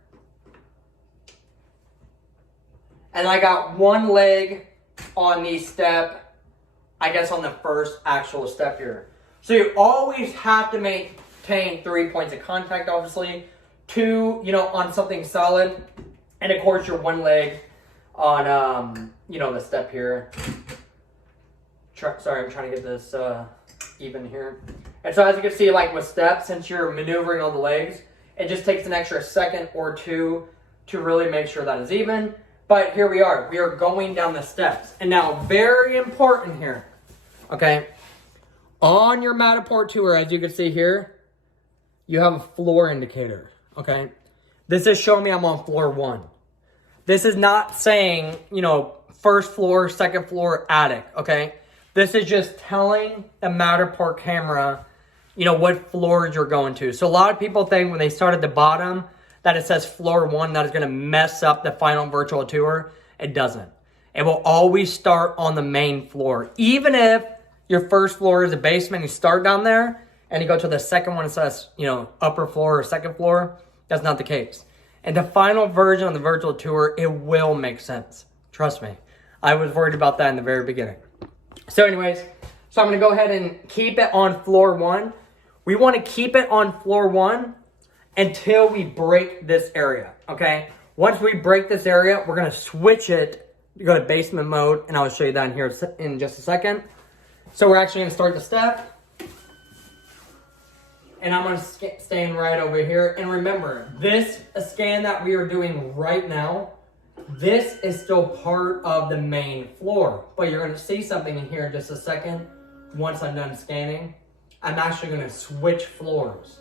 And I got 1 leg on the step, I guess on the first actual step here. So you always have to maintain 3 points of contact, obviously. 2, on something solid. And of course your 1 leg on, the step here. Sorry, I'm trying to get this even here. And so as you can see, like with steps, since you're maneuvering all the legs, it just takes an extra second or 2 to really make sure that is even. But here we are. We are going down the steps. And now, very important here, okay? On your Matterport tour, as you can see here, you have a floor indicator, okay? This is showing me I'm on floor 1. This is not saying, first floor, second floor, attic, okay? This is just telling the Matterport camera, what floors you're going to. So a lot of people think when they start at the bottom that it says floor 1, that is going to mess up the final virtual tour. It doesn't. It will always start on the main floor. Even if your first floor is a basement, you start down there, and you go to the second one, it says, upper floor or second floor. That's not the case. And the final version of the virtual tour, it will make sense, Trust me. I was worried about that in the very beginning. So anyways, so I'm going to go ahead and keep it on floor 1. We want to keep it on floor 1 until we break this area, okay? Once we break this area, we're going to switch it, go to basement mode, and I'll show you that in here in just a second. So we're actually going to start the step. And I'm going to stand right over here. And remember, this scan that we are doing right now, this is still part of the main floor. But you're going to see something in here in just a second. Once I'm done scanning, I'm actually going to switch floors.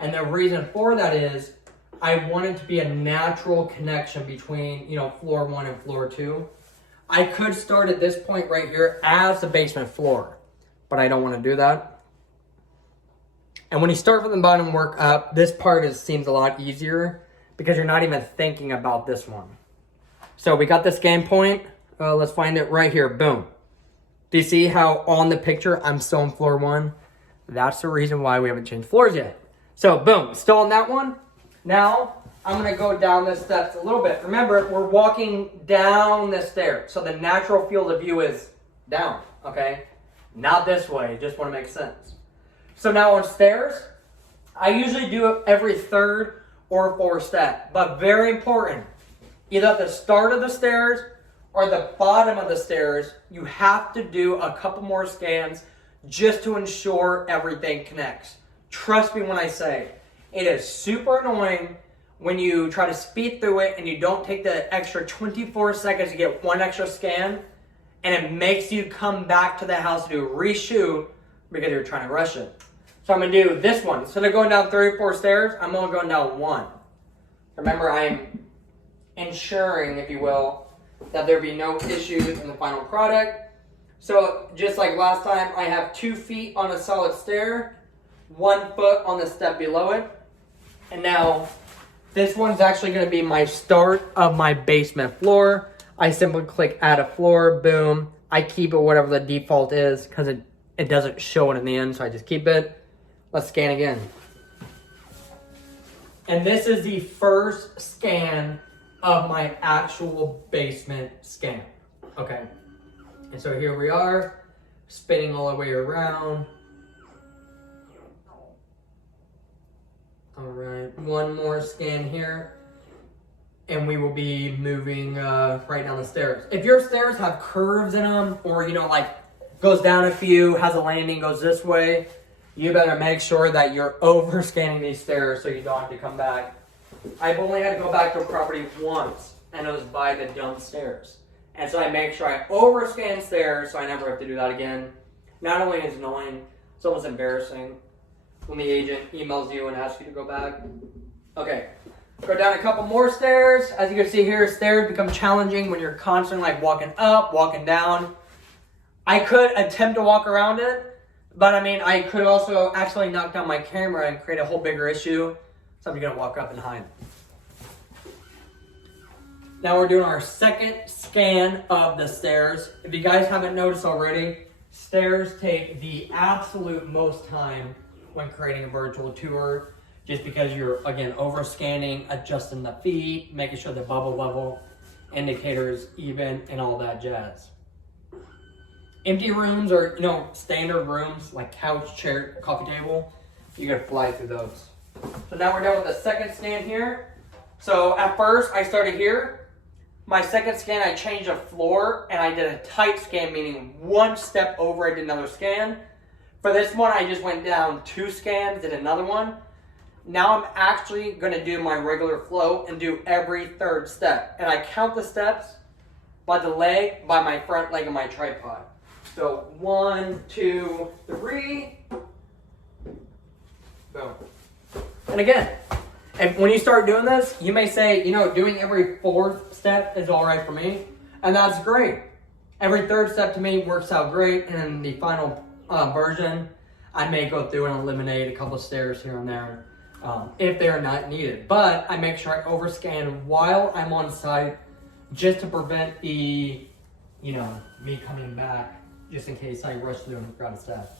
And the reason for that is I want it to be a natural connection between, you know, floor 1 and floor 2. I could start at this point right here as the basement floor, but I don't want to do that. And when you start from the bottom and work up, this part seems a lot easier because you're not even thinking about this one. So we got the scan point. Let's find it right here. Boom. Do you see how on the picture I'm still on floor 1? That's the reason why we haven't changed floors yet. So boom, still on that one. Now I'm going to go down the steps a little bit. Remember, we're walking down the stairs. So the natural field of view is down, okay? Not this way. Just want to make sense. So now on stairs, I usually do it every 3rd or 4th step. But very important, either at the start of the stairs or the bottom of the stairs, you have to do a couple more scans just to ensure everything connects. Trust me when I say, it is super annoying when you try to speed through it and you don't take the extra 24 seconds to get one extra scan, and it makes you come back to the house to do a reshoot because you're trying to rush it. So I'm going to do this one. Instead of going down 34 stairs, I'm only going down 1. Remember, I'm ensuring, if you will, that there be no issues in the final product. So just like last time, I have 2 feet on a solid stair, 1 foot on the step below it. And now this one's actually going to be my start of my basement floor. I simply click add a floor, boom. I keep it whatever the default is because it doesn't show it in the end, so I just keep it. Let's scan again. And this is the first scan of my actual basement scan. Okay. And so here we are, spinning all the way around. All right, 1 more scan here. And we will be moving right down the stairs. If your stairs have curves in them, or, you know, like goes down a few, has a landing, goes this way, you better make sure that you're over scanning these stairs so you don't have to come back. I've only had to go back to a property once, and it was by the dumb stairs. And so I make sure I over scan stairs so I never have to do that again. Not only is it annoying, it's almost embarrassing when the agent emails you and asks you to go back. Okay, go down a couple more stairs. As you can see here, stairs become challenging when you're constantly like walking up, walking down. I could attempt to walk around it, but I mean, I could also actually knock down my camera and create a whole bigger issue. So I'm gonna walk up and hide. Now we're doing our second scan of the stairs. If you guys haven't noticed already, stairs take the absolute most time when creating a virtual tour, just because you're, again, over scanning, adjusting the feet, making sure the bubble level indicator is even, and all that jazz. Empty rooms are, you know, standard rooms like couch, chair, coffee table. You gotta fly through those. So now we're done with the second scan here. So at first I started here. My second scan, I changed the floor and I did a tight scan, meaning 1 step over, I did another scan. For this one, I just went down 2 scans, did another one. Now I'm actually gonna do my regular flow and do every 3rd step. And I count the steps by the leg, by my front leg of my tripod. So 1, 2, 3, boom. And again, and when you start doing this, you may say, you know, doing every 4th step is all right for me. And that's great. Every 3rd step to me works out great. And in the final version, I may go through and eliminate a couple of stairs here and there if they are not needed. But I make sure I overscan while I'm on site just to prevent the, you know, me coming back just in case I rush through and forgot a step.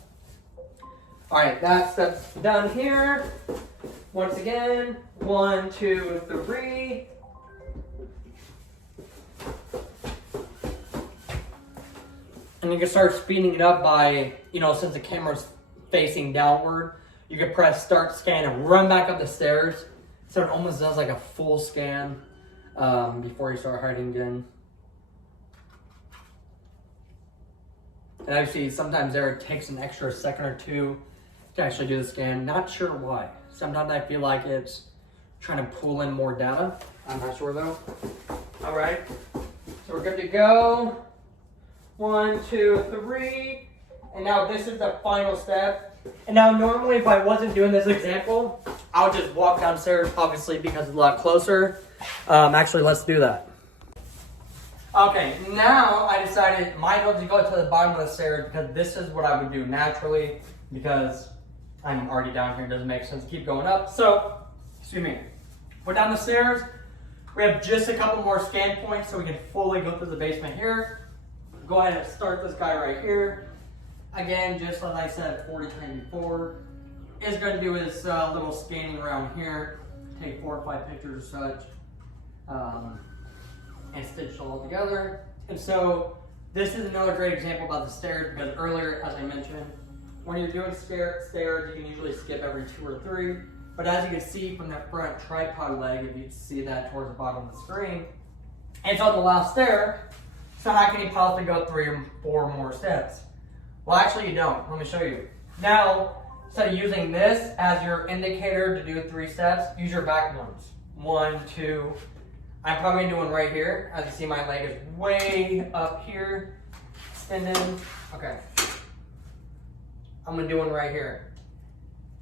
All right, that step's done here. Once again, 1, 2, 3. And you can start speeding it up by, since the camera's facing downward, you can press start scan and run back up the stairs. So it almost does like a full scan before you start hiding again. And actually, sometimes it takes an extra second or two to actually do the scan. Not sure why. Sometimes I feel like it's trying to pull in more data. I'm not sure though. All right, so we're good to go. 1, 2, 3. And now this is the final step. And now normally if I wasn't doing this example, I would just walk downstairs, obviously because it's a lot closer. Actually, let's do that. Okay, now I decided might as well just go to the bottom of the stairs because this is what I would do naturally because I'm already down here. It doesn't make sense to keep going up. So, excuse me. We're down the stairs. We have just a couple more scan points so we can fully go through the basement here. Go ahead and start this guy right here. Again, just like I said 40 times before, is going to do his little scanning around here. Take 4 or 5 pictures or such. And stitch it all together. And so this is another great example about the stairs because earlier, as I mentioned, when you're doing stairs, you can usually skip every 2 or 3. But as you can see from the front tripod leg, if you see that towards the bottom of the screen, it's on the last stair. So how can you possibly go 3 or 4 more steps? Well, actually you don't. Let me show you. Now, instead of using this as your indicator to do 3 steps, use your back ones. 1, 2. I'm probably doing right here. As you see, my leg is way up here, extended. Okay. I'm gonna do one right here.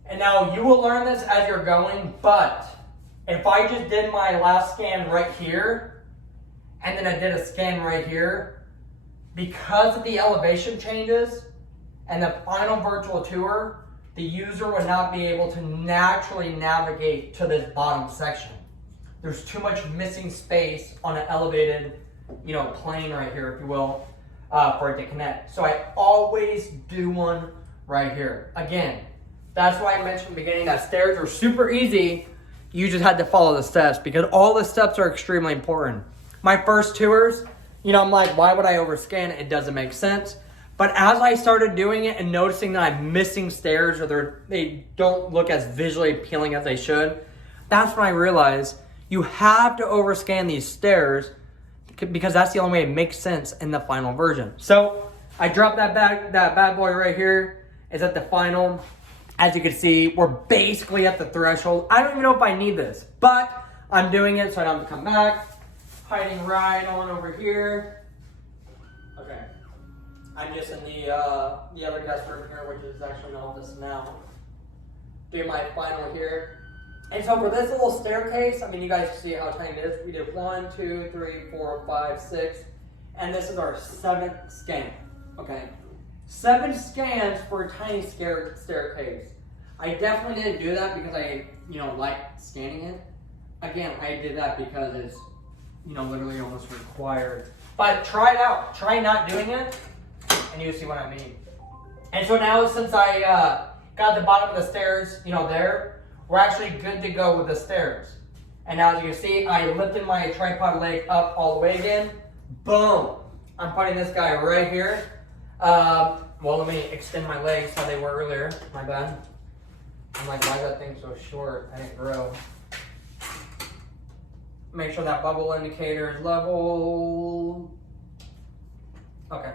And now you will learn this as you're going, but if I just did my last scan right here, and then I did a scan right here, because of the elevation changes and the final virtual tour, the user would not be able to naturally navigate to this bottom section. There's too much missing space on an elevated, plane right here, if you will, for it to connect. So I always do one right here. Again, that's why I mentioned in the beginning that stairs are super easy. You just had to follow the steps because all the steps are extremely important. My first tours, I'm like, why would I overscan? It doesn't make sense. But as I started doing it and noticing that I'm missing stairs or they don't look as visually appealing as they should, that's when I realized you have to overscan these stairs because that's the only way it makes sense in the final version. So I dropped that bad boy right here. It's at the final. As you can see, we're basically at the threshold. I don't even know if I need this, but I'm doing it so I don't have to come back. Hiding right on over here. Okay. I'm just in the other guest room here, which is actually an office now. Do my final here. And so for this little staircase, you guys can see how tiny it is. We did 1, 2, 3, 4, 5, 6, and this is our 7th scan. Okay, 7 scans for a tiny staircase. I definitely didn't do that because I, like scanning it. Again, I did that because it's, literally almost required. But try it out. Try not doing it, and you'll see what I mean. And so now, since I got the bottom of the stairs, there, we're actually good to go with the stairs. And now as you can see, I lifted my tripod leg up all the way again. Boom. I'm putting this guy right here. Well, let me extend my legs how they were earlier. My bad. I'm like, why is that thing so short? I didn't grow. Make sure that bubble indicator is level. Okay.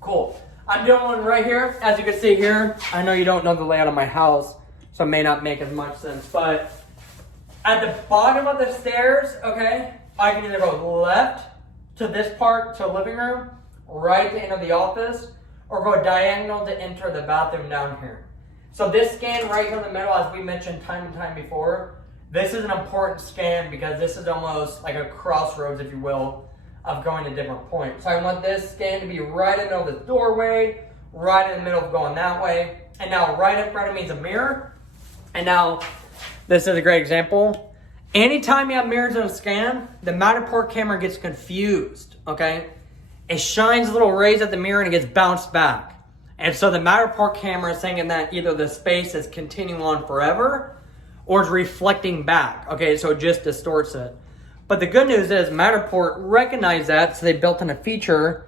Cool. I'm doing one right here. As you can see here, I know you don't know the layout of my house, so it may not make as much sense, but at the bottom of the stairs, okay, I can either go left to this part, to living room, right to enter the office, or go diagonal to enter the bathroom down here. So this scan right here in the middle, as we mentioned time and time before, this is an important scan because this is almost like a crossroads, if you will, of going to different points. So I want this scan to be right in the middle of the doorway, right in the middle of going that way, and now right in front of me is a mirror. And now, this is a great example. Anytime you have mirrors in a scan, the Matterport camera gets confused, okay? It shines little rays at the mirror and it gets bounced back. And so the Matterport camera is thinking that either the space is continuing on forever or it's reflecting back, okay? So it just distorts it. But the good news is Matterport recognized that, so they built in a feature,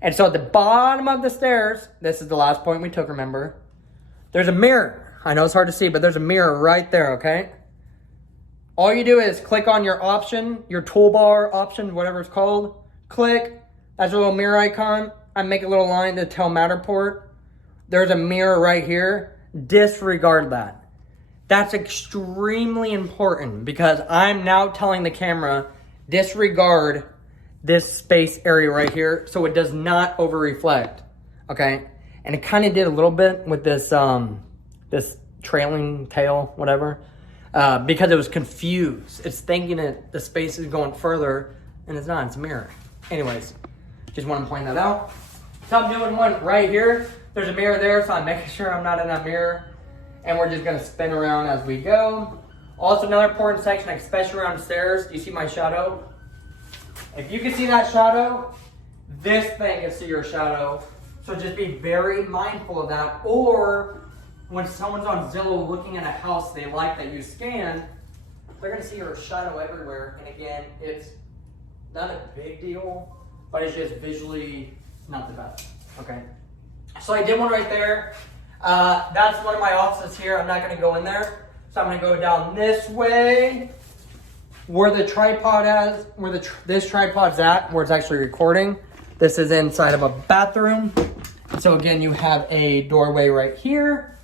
And so at the bottom of the stairs, this is the last point we took, remember? There's a mirror. I know it's hard to see, but there's a mirror right there, okay? All you do is click on your option, your toolbar option, whatever it's called. Click. That's a little mirror icon. I make a little line to tell Matterport. There's a mirror right here. Disregard that. That's extremely important because I'm now telling the camera, disregard this space area right here so it does not over reflect, okay? And it kind of did a little bit with this this trailing tail, whatever, because it was confused. It's thinking that the space is going further and it's not, it's a mirror. Anyways, just want to point that out. So I'm doing one right here. There's a mirror there, so I'm making sure I'm not in that mirror. And we're just gonna spin around as we go. Also, another important section, especially around the stairs. Do you see my shadow? If you can see that shadow, this thing can see your shadow. So just be very mindful of that. Or when someone's on Zillow looking at a house they like that you scanned, they're gonna see your shadow everywhere. And again, it's not a big deal, but it's just visually not the best, okay? So I did one right there. That's one of my offices here. I'm not gonna go in there. So I'm gonna go down this way where the tripod is, where this tripod's at, where it's actually recording. This is inside of a bathroom. So again, you have a doorway right here.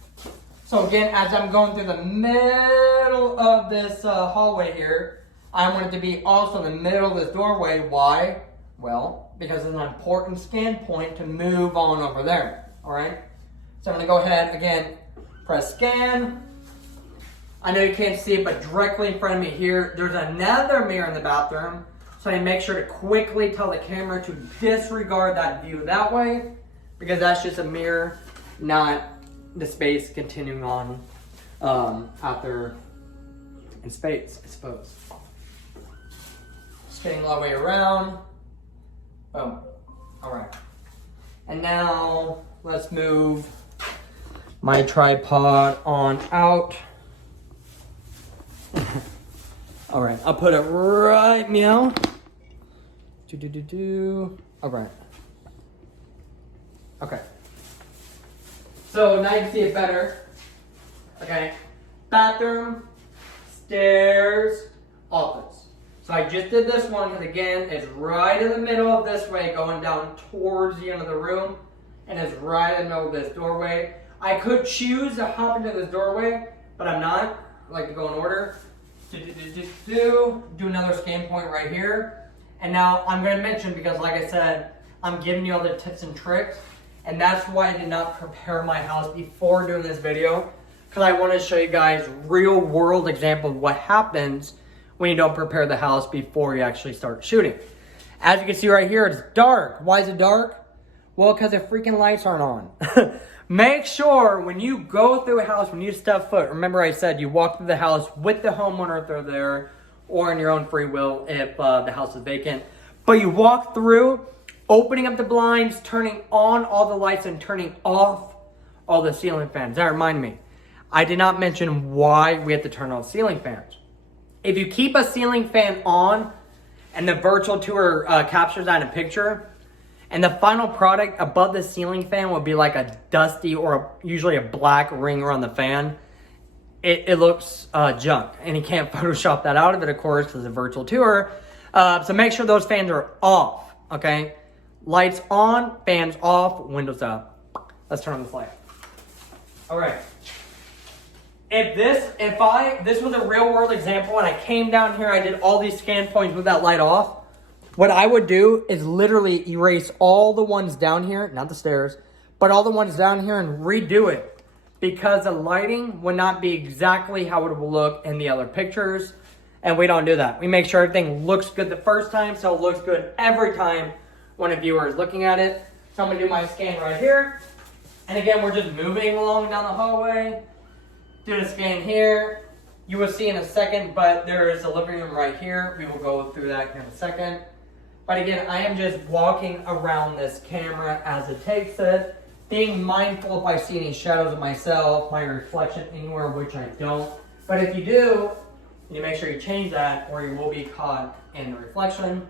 So again, as I'm going through the middle of this hallway here, I want it to be also in the middle of this doorway. Why? Well, because it's an important scan point to move on over there, all right? So I'm gonna go ahead, again, press scan. I know you can't see it, but directly in front of me here, there's another mirror in the bathroom. So I make sure to quickly tell the camera to disregard that view that way, because that's just a mirror, not the space continuing on out there in space, I suppose. Spinning all the way around. Boom. All right. And now let's move my tripod on out. All right, I'll put it right meow. All right. Okay. So now you can see it better. Okay. Bathroom, stairs, office. So I just did this one because again, it's right in the middle of this way going down towards the end of the room. And it's right in the middle of this doorway. I could choose to hop into this doorway, but I'm not. I like to go in order. Do another scan point right here. And now I'm going to mention, because like I said, I'm giving you all the tips and tricks. And that's why I did not prepare my house before doing this video. Because I want to show you guys real world example of what happens when you don't prepare the house before you actually start shooting. As you can see right here, it's dark. Why is it dark? Well, because the freaking lights aren't on. Make sure when you go through a house, when you step foot, remember I said you walk through the house with the homeowner if they're there, or in your own free will if the house is vacant. But you walk through, opening up the blinds, turning on all the lights, and turning off all the ceiling fans. That reminds me, I did not mention why we have to turn on ceiling fans. If you keep a ceiling fan on and the virtual tour captures that in a picture, and the final product above the ceiling fan will be like a dusty or usually a black ring around the fan, it looks junk. And you can't Photoshop that out of it, of course, because it's a virtual tour. So make sure those fans are off, okay? Lights on, fans off, windows up. Let's turn on this light. All right. If this was a real world example and I came down here, I did all these scan points with that light off, what I would do is literally erase all the ones down here, not the stairs, but all the ones down here and redo it, because the lighting would not be exactly how it will look in the other pictures. And we don't do that. We make sure everything looks good the first time, so it looks good every time when a viewer is looking at it. So I'm gonna do my scan right here. And again, we're just moving along down the hallway. Do the scan here. You will see in a second, but there is a living room right here. We will go through that in a second. But again, I am just walking around this camera as it takes it, being mindful if I see any shadows of myself, my reflection anywhere, which I don't. But if you do, you make sure you change that or you will be caught in the reflection.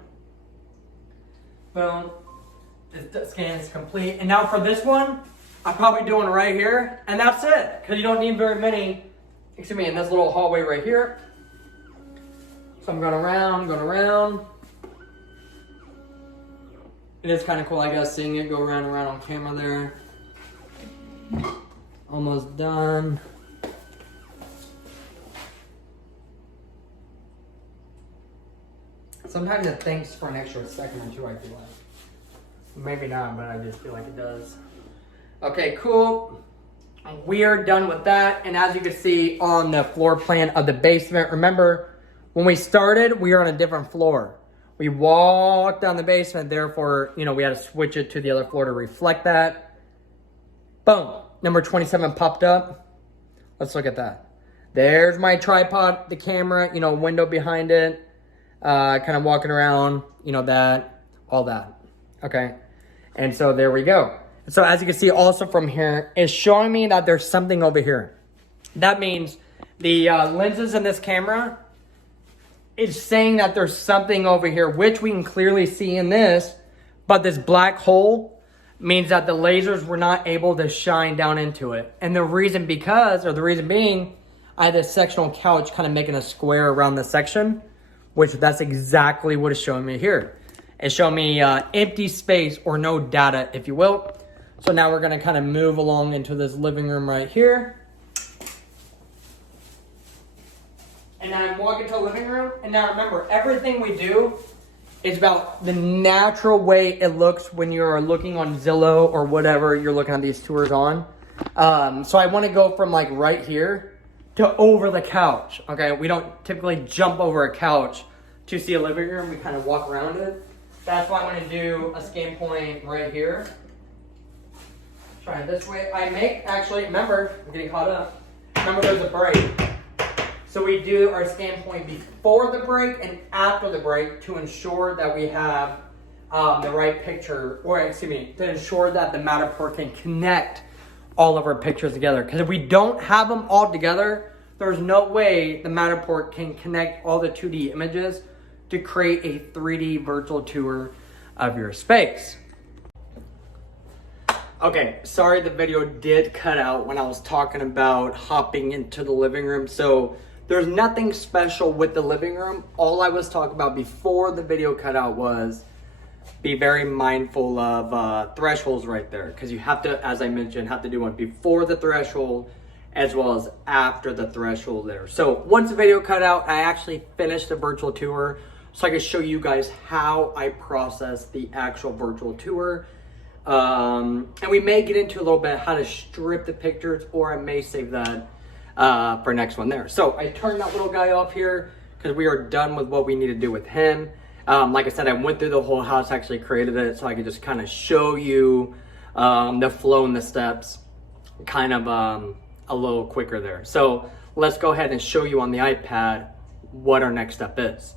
Boom. The scan is complete. And now for this one, I'm probably doing right here, and that's it. Because you don't need very many, excuse me, in this little hallway right here. So I'm going around. It is kind of cool, I guess, seeing it go around and around on camera there. Almost done. Sometimes it thinks for an extra second or two, I feel like. Maybe not, but I just feel like it does. Okay, cool. We are done with that. And as you can see on the floor plan of the basement, remember when we started, we were on a different floor. We walked down the basement, therefore, you know, we had to switch it to the other floor to reflect that. Boom, number 27 popped up. Let's look at that. There's my tripod, the camera, you know, window behind it. Kind of walking around, you know, that, all that, okay? And so there we go. So as you can see also from here, it's showing me that there's something over here. That means the lenses in this camera is saying that there's something over here, which we can clearly see in this, but this black hole means that the lasers were not able to shine down into it. And the reason being, I had this sectional couch kind of making a square around the section, which that's exactly what it's showing me here. It's showing me empty space or no data, if you will. So now we're gonna kind of move along into this living room right here. And I'm walking to the living room. And now remember, everything we do is about the natural way it looks when you're looking on Zillow or whatever you're looking at these tours on. So I wanna go from like right here to over the couch, okay? We don't typically jump over a couch to see a living room. We kind of walk around it. That's why I'm gonna do a scan point right here. Try it this way. Remember, I'm getting caught up. Remember there's a break. So we do our scan point before the break and after the break to ensure that we have the right picture, or excuse me, to ensure that the Matterport can connect all of our pictures together. Because if we don't have them all together, there's no way the Matterport can connect all the 2D images to create a 3D virtual tour of your space. Okay, sorry the video did cut out when I was talking about hopping into the living room. So there's nothing special with the living room. All I was talking about before the video cut out was be very mindful of thresholds right there, because you have to, as I mentioned, have to do one before the threshold as well as after the threshold there. So once the video cut out, I actually finished the virtual tour so I can show you guys how I process the actual virtual tour. And we may get into a little bit how to strip the pictures, or I may save that for next one there. So I turned that little guy off here because we are done with what we need to do with him. Like I said, I went through the whole house, actually created it so I could just kind of show you the flow and the steps kind of a little quicker there. So let's go ahead and show you on the iPad what our next step is.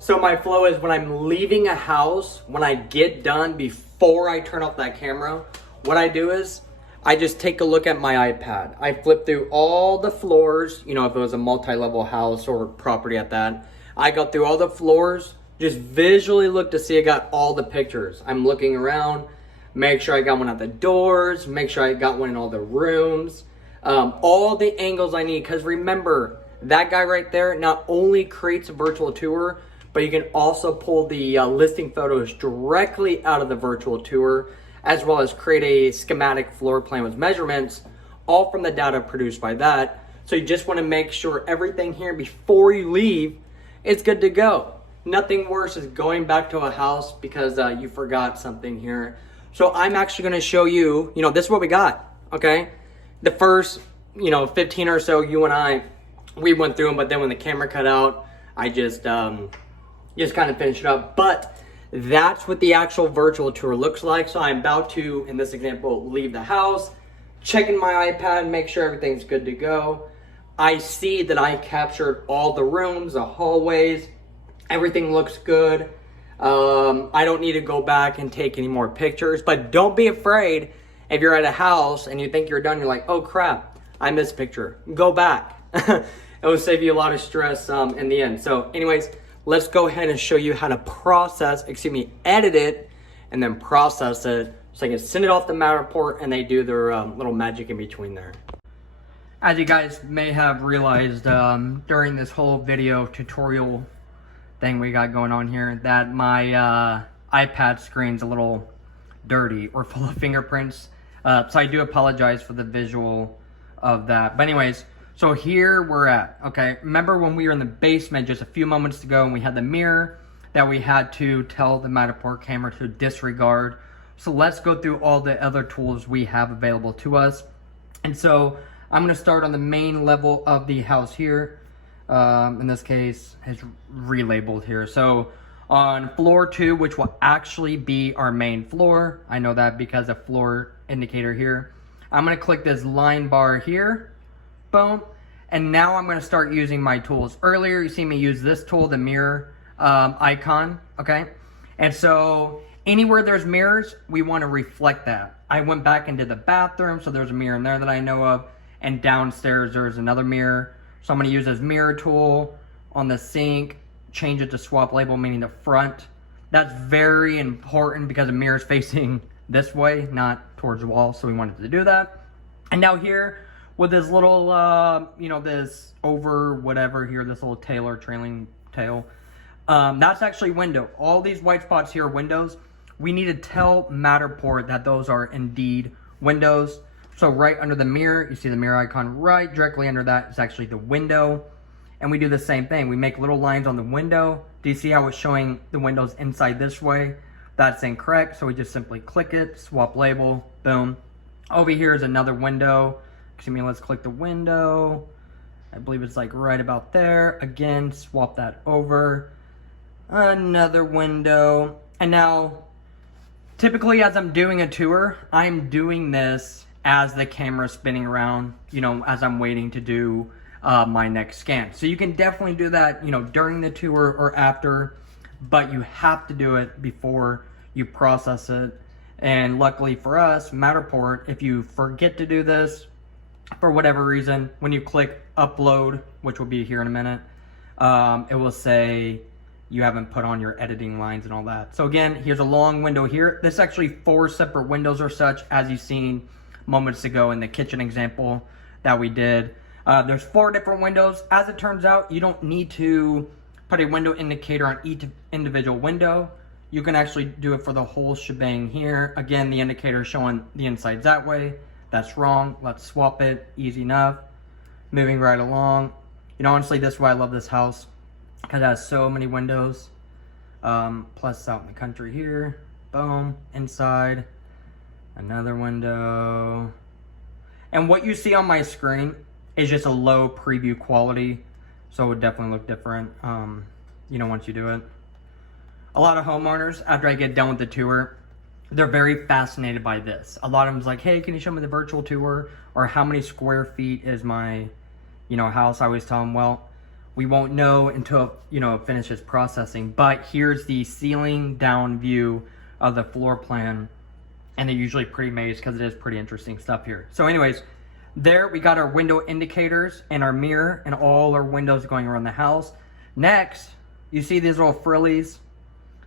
So my flow is when I'm leaving a house, when I get done, before I turn off that camera, what I do is I just take a look at my iPad. I flip through all the floors, you know, if it was a multi-level house or property at that. I go through all the floors, just visually look to see I got all the pictures. I'm looking around, make sure I got one at the doors, make sure I got one in all the rooms, all the angles I need. Because remember, that guy right there not only creates a virtual tour, but you can also pull the listing photos directly out of the virtual tour, as well as create a schematic floor plan with measurements, all from the data produced by that. So you just want to make sure everything here before you leave is good to go. Nothing worse is going back to a house because you forgot something here. So I'm actually going to show you, this is what we got, okay? The first, 15 or so, you and I, we went through them, but then when the camera cut out, I just kind of finished it up. But that's what the actual virtual tour looks like. So I'm about to, in this example, leave the house, checking my iPad, make sure everything's good to go. I see that I captured all the rooms, the hallways, everything looks good. I don't need to go back and take any more pictures, but don't be afraid if you're at a house and you think you're done, you're like, oh crap, I missed a picture. Go back. It will save you a lot of stress in the end. So anyways, let's go ahead and show you how to edit it and then process it so I can send it off the Matterport and they do their little magic in between there. As you guys may have realized during this whole video tutorial thing we got going on here, that my iPad screen's a little dirty or full of fingerprints. So I do apologize for the visual of that. But anyways, so here we're at, okay? Remember when we were in the basement just a few moments ago and we had the mirror that we had to tell the Matterport camera to disregard. So let's go through all the other tools we have available to us. And so I'm gonna start on the main level of the house here. In this case, it's relabeled here. So on floor 2, which will actually be our main floor, I know that because of floor indicator here, I'm gonna click this line bar here, boom, and now I'm gonna start using my tools. Earlier, you see me use this tool, the mirror icon, okay? And so anywhere there's mirrors, we wanna reflect that. I went back into the bathroom, so there's a mirror in there that I know of, and downstairs there's another mirror. So I'm gonna use this mirror tool on the sink, change it to swap label, meaning the front. That's very important because the mirror is facing this way, not towards the wall, so we wanted to do that. And now here, with this little, you know, this over whatever here, this little tail or trailing tail, that's actually window. All these white spots here are windows. We need to tell Matterport that those are indeed windows. So right under the mirror, you see the mirror icon right directly under that is actually the window. And we do the same thing. We make little lines on the window. Do you see how it's showing the windows inside this way? That's incorrect, so we just simply click it, swap label, boom. Over here is another window. Excuse me, let's click the window. I believe it's like right about there. Again, swap that over. Another window. And now, typically as I'm doing a tour, I'm doing this as the camera's spinning around, you know, as I'm waiting to do my next scan. So you can definitely do that, you know, during the tour or after, but you have to do it before you process it. And luckily for us, Matterport, if you forget to do this for whatever reason, when you click upload, which will be here in a minute, it will say you haven't put on your editing lines and all that. So again, here's a long window here. This is actually 4 separate windows or such, as you've seen moments ago in the kitchen example that we did. There's 4 different windows. As it turns out, you don't need to put a window indicator on each individual window. You can actually do it for the whole shebang here. Again, the indicator is showing the insides that way. That's wrong. Let's swap it. Easy enough. Moving right along. You know, honestly, this is why I love this house, because it has so many windows. Plus out in the country here. Boom. Inside. Another window. And what you see on my screen is just a low preview quality, so it would definitely look different, you know, once you do it. A lot of homeowners, after I get done with the tour, they're very fascinated by this. A lot of them's like, hey, can you show me the virtual tour? Or how many square feet is my, you know, house? I always tell them, well, we won't know until, you know, it finishes processing. But here's the ceiling down view of the floor plan. And they're usually pretty amazed because it is pretty interesting stuff here. So anyways, there we got our window indicators and our mirror and all our windows going around the house. Next, you see these little frillies,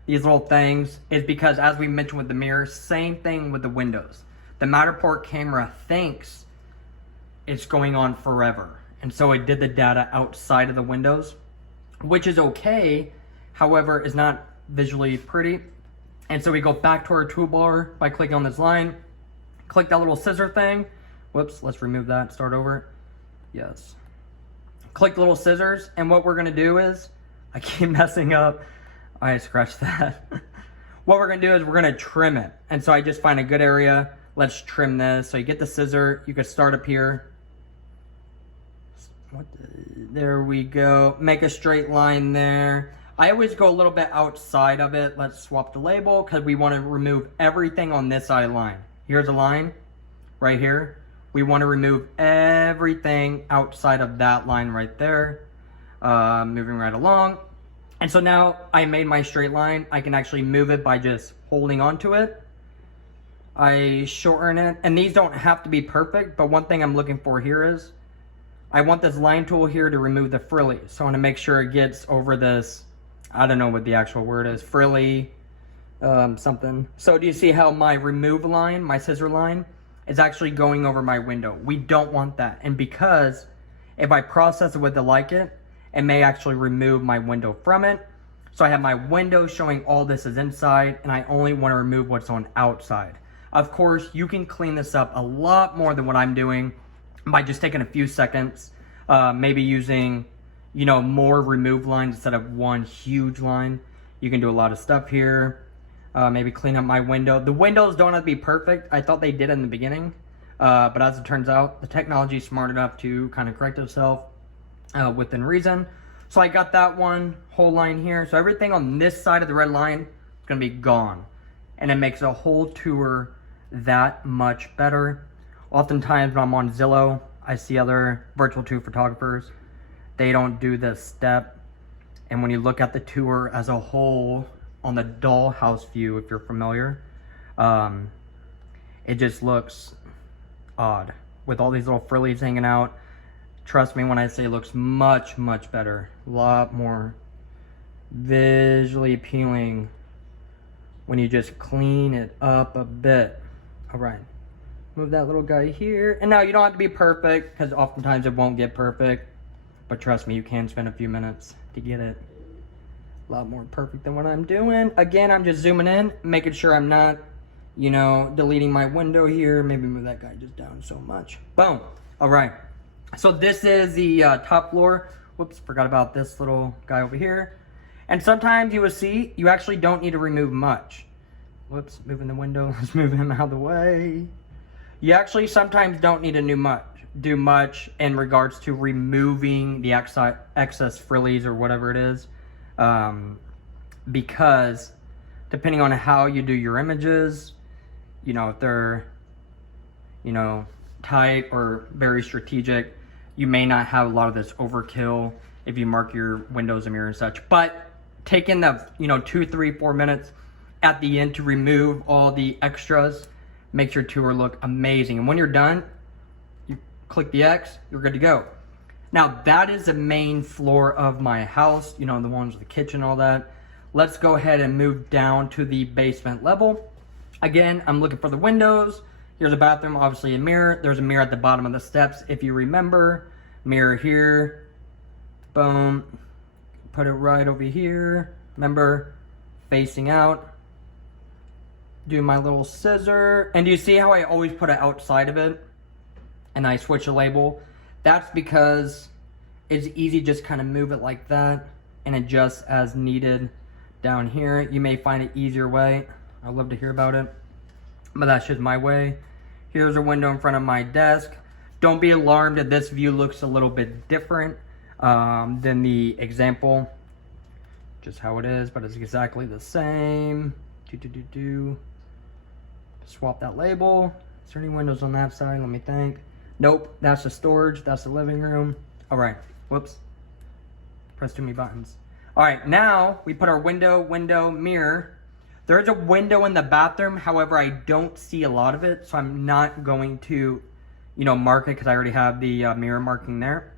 these little things, is because, as we mentioned with the mirror, same thing with the windows. The Matterport camera thinks it's going on forever. And so it did the data outside of the windows, which is okay. However, is not visually pretty. And so we go back to our toolbar by clicking on this line, click that little scissor thing. Whoops, let's remove that, start over. Yes. Click the little scissors, and what we're gonna do is, I keep messing up. I scratched that. What we're gonna do is we're gonna trim it. And so I just find a good area. Let's trim this. So you get the scissor, you can start up here. There we go. Make a straight line there. I always go a little bit outside of it. Let's swap the label because we want to remove everything on this side line. Here's a line right here. We want to remove everything outside of that line right there. Moving right along. And so now I made my straight line. I can actually move it by just holding onto it. I shorten it. And these don't have to be perfect, but one thing I'm looking for here is I want this line tool here to remove the frillies. So I want to make sure it gets over this, I don't know what the actual word is, frilly something. So do you see how my remove line, my scissor line, is actually going over my window? We don't want that. And because if I process it with the like it may actually remove my window from it. So I have my window showing all this is inside, and I only want to remove what's on outside. Of course, you can clean this up a lot more than what I'm doing by just taking a few seconds, maybe using, you know, more remove lines instead of one huge line. You can do a lot of stuff here. Maybe clean up my window. The windows don't have to be perfect. I thought they did in the beginning, but as it turns out, the technology is smart enough to kind of correct itself within reason. So I got that one whole line here. So everything on this side of the red line is gonna be gone. And it makes a whole tour that much better. Oftentimes when I'm on Zillow, I see other virtual tour photographers. They don't do this step. And when you look at the tour as a whole on the dollhouse view, if you're familiar, it just looks odd with all these little frillies hanging out. Trust me when I say it looks much, much better. A lot more visually appealing when you just clean it up a bit. All right, move that little guy here. And now you don't have to be perfect, because oftentimes it won't get perfect. But trust me, you can spend a few minutes to get it a lot more perfect than what I'm doing. Again, I'm just zooming in, making sure I'm not, you know, deleting my window here. Maybe move that guy just down so much. Boom. All right. So this is the top floor. Whoops, forgot about this little guy over here. And sometimes you will see you actually don't need to remove much. Whoops, moving the window. Let's move him out of the way. You actually sometimes don't need to do much in regards to removing the excess frillies or whatever it is. Because depending on how you do your images, you know, if they're, you know, tight or very strategic, you may not have a lot of this overkill if you mark your windows and mirror and such. But taking the, you know, 2, 3, 4 minutes at the end to remove all the extras makes your tour look amazing. And when you're done, you click the X, you're good to go. Now that is the main floor of my house, you know, the ones with the kitchen, all that. Let's go ahead and move down to the basement level. Again, I'm looking for the windows. Here's a bathroom, obviously a mirror. There's a mirror at the bottom of the steps, if you remember. Mirror here, boom. Put it right over here. Remember, facing out. Do my little scissor. And do you see how I always put it outside of it? And I switch the label? That's because it's easy, just kind of move it like that and adjust as needed down here. You may find an easier way. I'd love to hear about it, but that's just my way. Here's a window in front of my desk. Don't be alarmed if this view looks a little bit different than the example. Just how it is, but it's exactly the same. Swap that label. Is there any windows on that side? Let me think. Nope, that's the storage, that's the living room. All right, whoops. Press too many buttons. All right, now we put our window, mirror. There's a window in the bathroom, however, I don't see a lot of it, so I'm not going to, you know, mark it because I already have the mirror marking there.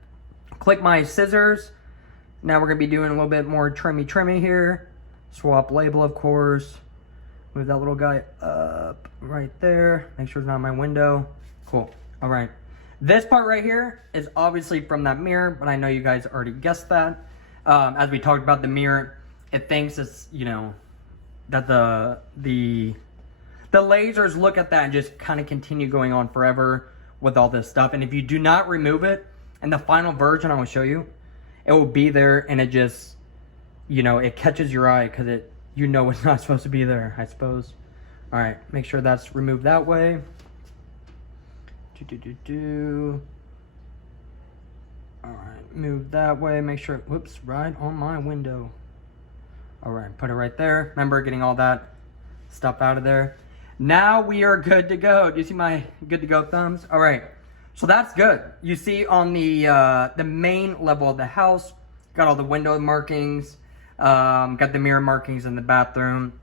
Click my scissors. Now we're gonna be doing a little bit more trimmy here. Swap label, of course. Move that little guy up right there. Make sure it's not my window. Cool, all right. This part right here is obviously from that mirror, but I know you guys already guessed that. As we talked about the mirror, it thinks it's, you know, that the lasers look at that and just kind of continue going on forever with all this stuff. And if you do not remove it, in the final version I will show you, it will be there and it just, you know, it catches your eye because it, you know, it's not supposed to be there, I suppose. All right, make sure that's removed that way. All right, move that way, make sure, whoops, right on my window. All right, put it right there. Remember, getting all that stuff out of there. Now we are good to go. Do you see my good to go thumbs? All right, so that's good. You see on the main level of the house, got all the window markings, got the mirror markings in the bathroom.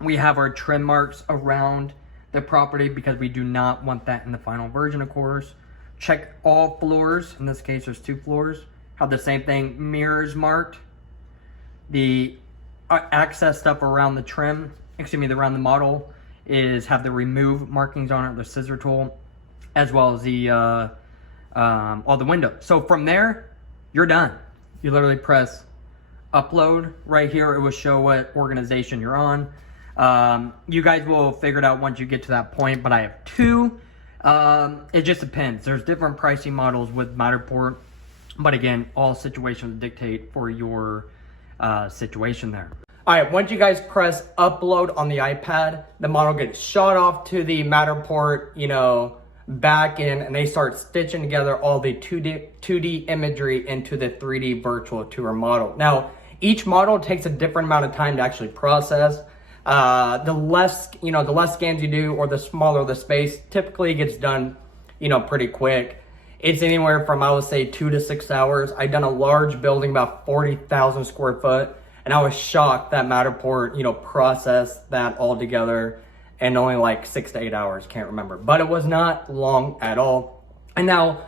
We have our trim marks around the property because we do not want that in the final version, of course. Check all floors. In this case, there's 2 floors. Have the same thing, mirrors marked. The access stuff around the trim around the model is have the remove markings on it, the scissor tool, as well as the all the windows. So from there, you're done. You literally press upload right here. It will show what organization you're on. You guys will figure it out once you get to that point, but I have two. It just depends. There's different pricing models with Matterport, but again, all situations dictate for your situation there. All right, once you guys press upload on the iPad, the model gets shot off to the Matterport, back in, and they start stitching together all the 2D imagery into the 3D virtual tour model. Now, each model takes a different amount of time to actually process. The less scans you do, or the smaller the space, typically gets done, pretty quick. It's anywhere from, I would say, 2 to 6 hours. I've done a large building, about 40,000 square foot, and I was shocked that Matterport, processed that all together in only like 6 to 8 hours, can't remember. But it was not long at all. And now,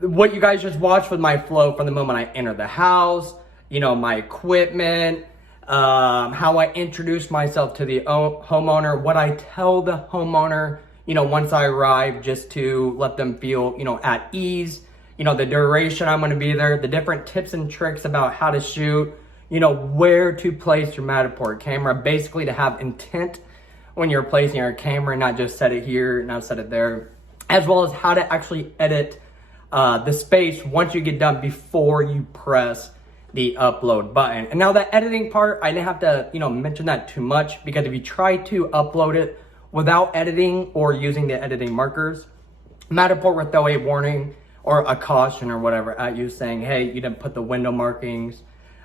what you guys just watched with my flow from the moment I entered the house, my equipment, how I introduce myself to the homeowner, what I tell the homeowner, once I arrive, just to let them feel, at ease, the duration I'm going to be there, the different tips and tricks about how to shoot, where to place your Matterport camera, basically to have intent when you're placing your camera, not just set it here, not set it there, as well as how to actually edit the space once you get done before you press the upload button. And now the editing part, I didn't have to, mention that too much, because if you try to upload it without editing or using the editing markers, Matterport will throw a warning or a caution or whatever at you saying, hey, you didn't put the window markings,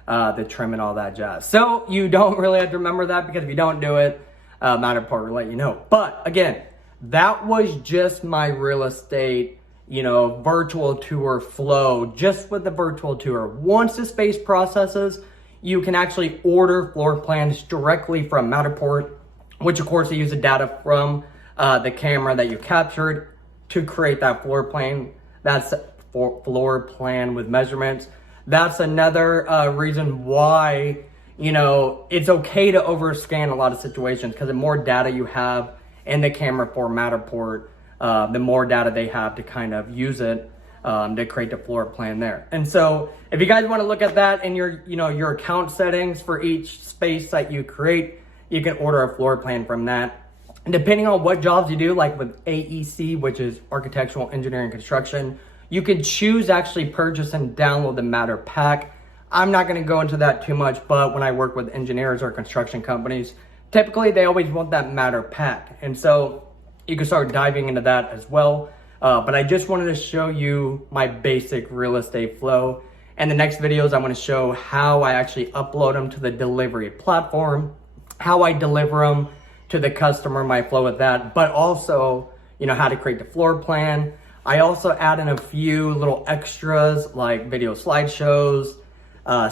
the trim and all that jazz. So you don't really have to remember that, because if you don't do it, Matterport will let you know. But again, that was just my real estate, virtual tour flow, just with the virtual tour. Once the space processes, you can actually order floor plans directly from Matterport, which of course they use the data from the camera that you captured to create that floor plan. That's floor plan with measurements. That's another reason why, it's okay to overscan a lot of situations, because the more data you have in the camera for Matterport, the more data they have to kind of use it to create the floor plan there. And so if you guys want to look at that in your account settings for each space that you create, you can order a floor plan from that. And depending on what jobs you do, like with AEC, which is Architectural Engineering Construction, you can choose actually purchase and download the Matter Pack. I'm not going to go into that too much, but when I work with engineers or construction companies, typically they always want that Matter Pack. And so you can start diving into that as well. But I just wanted to show you my basic real estate flow. And the next videos, I'm going to show how I actually upload them to the delivery platform, how I deliver them to the customer, my flow with that, but also, how to create the floor plan. I also add in a few little extras like video slideshows,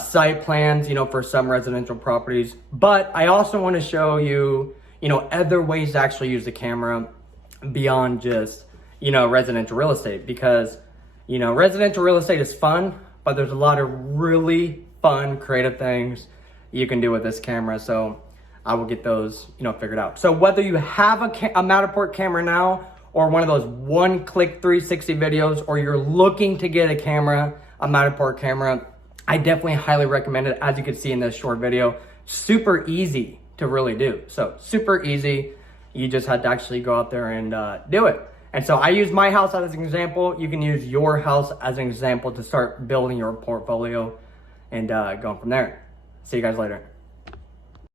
site plans, for some residential properties. But I also want to show you, other ways to actually use the camera beyond just, residential real estate, because, residential real estate is fun, but there's a lot of really fun, creative things you can do with this camera. So I will get those, figured out. So whether you have a Matterport camera now, or one of those one-click 360 videos, or you're looking to get a Matterport camera, I definitely highly recommend it. As you can see in this short video, super easy to really do. So super easy. You just had to actually go out there and do it. And so I use my house as an example. You can use your house as an example to start building your portfolio and going from there. See you guys later.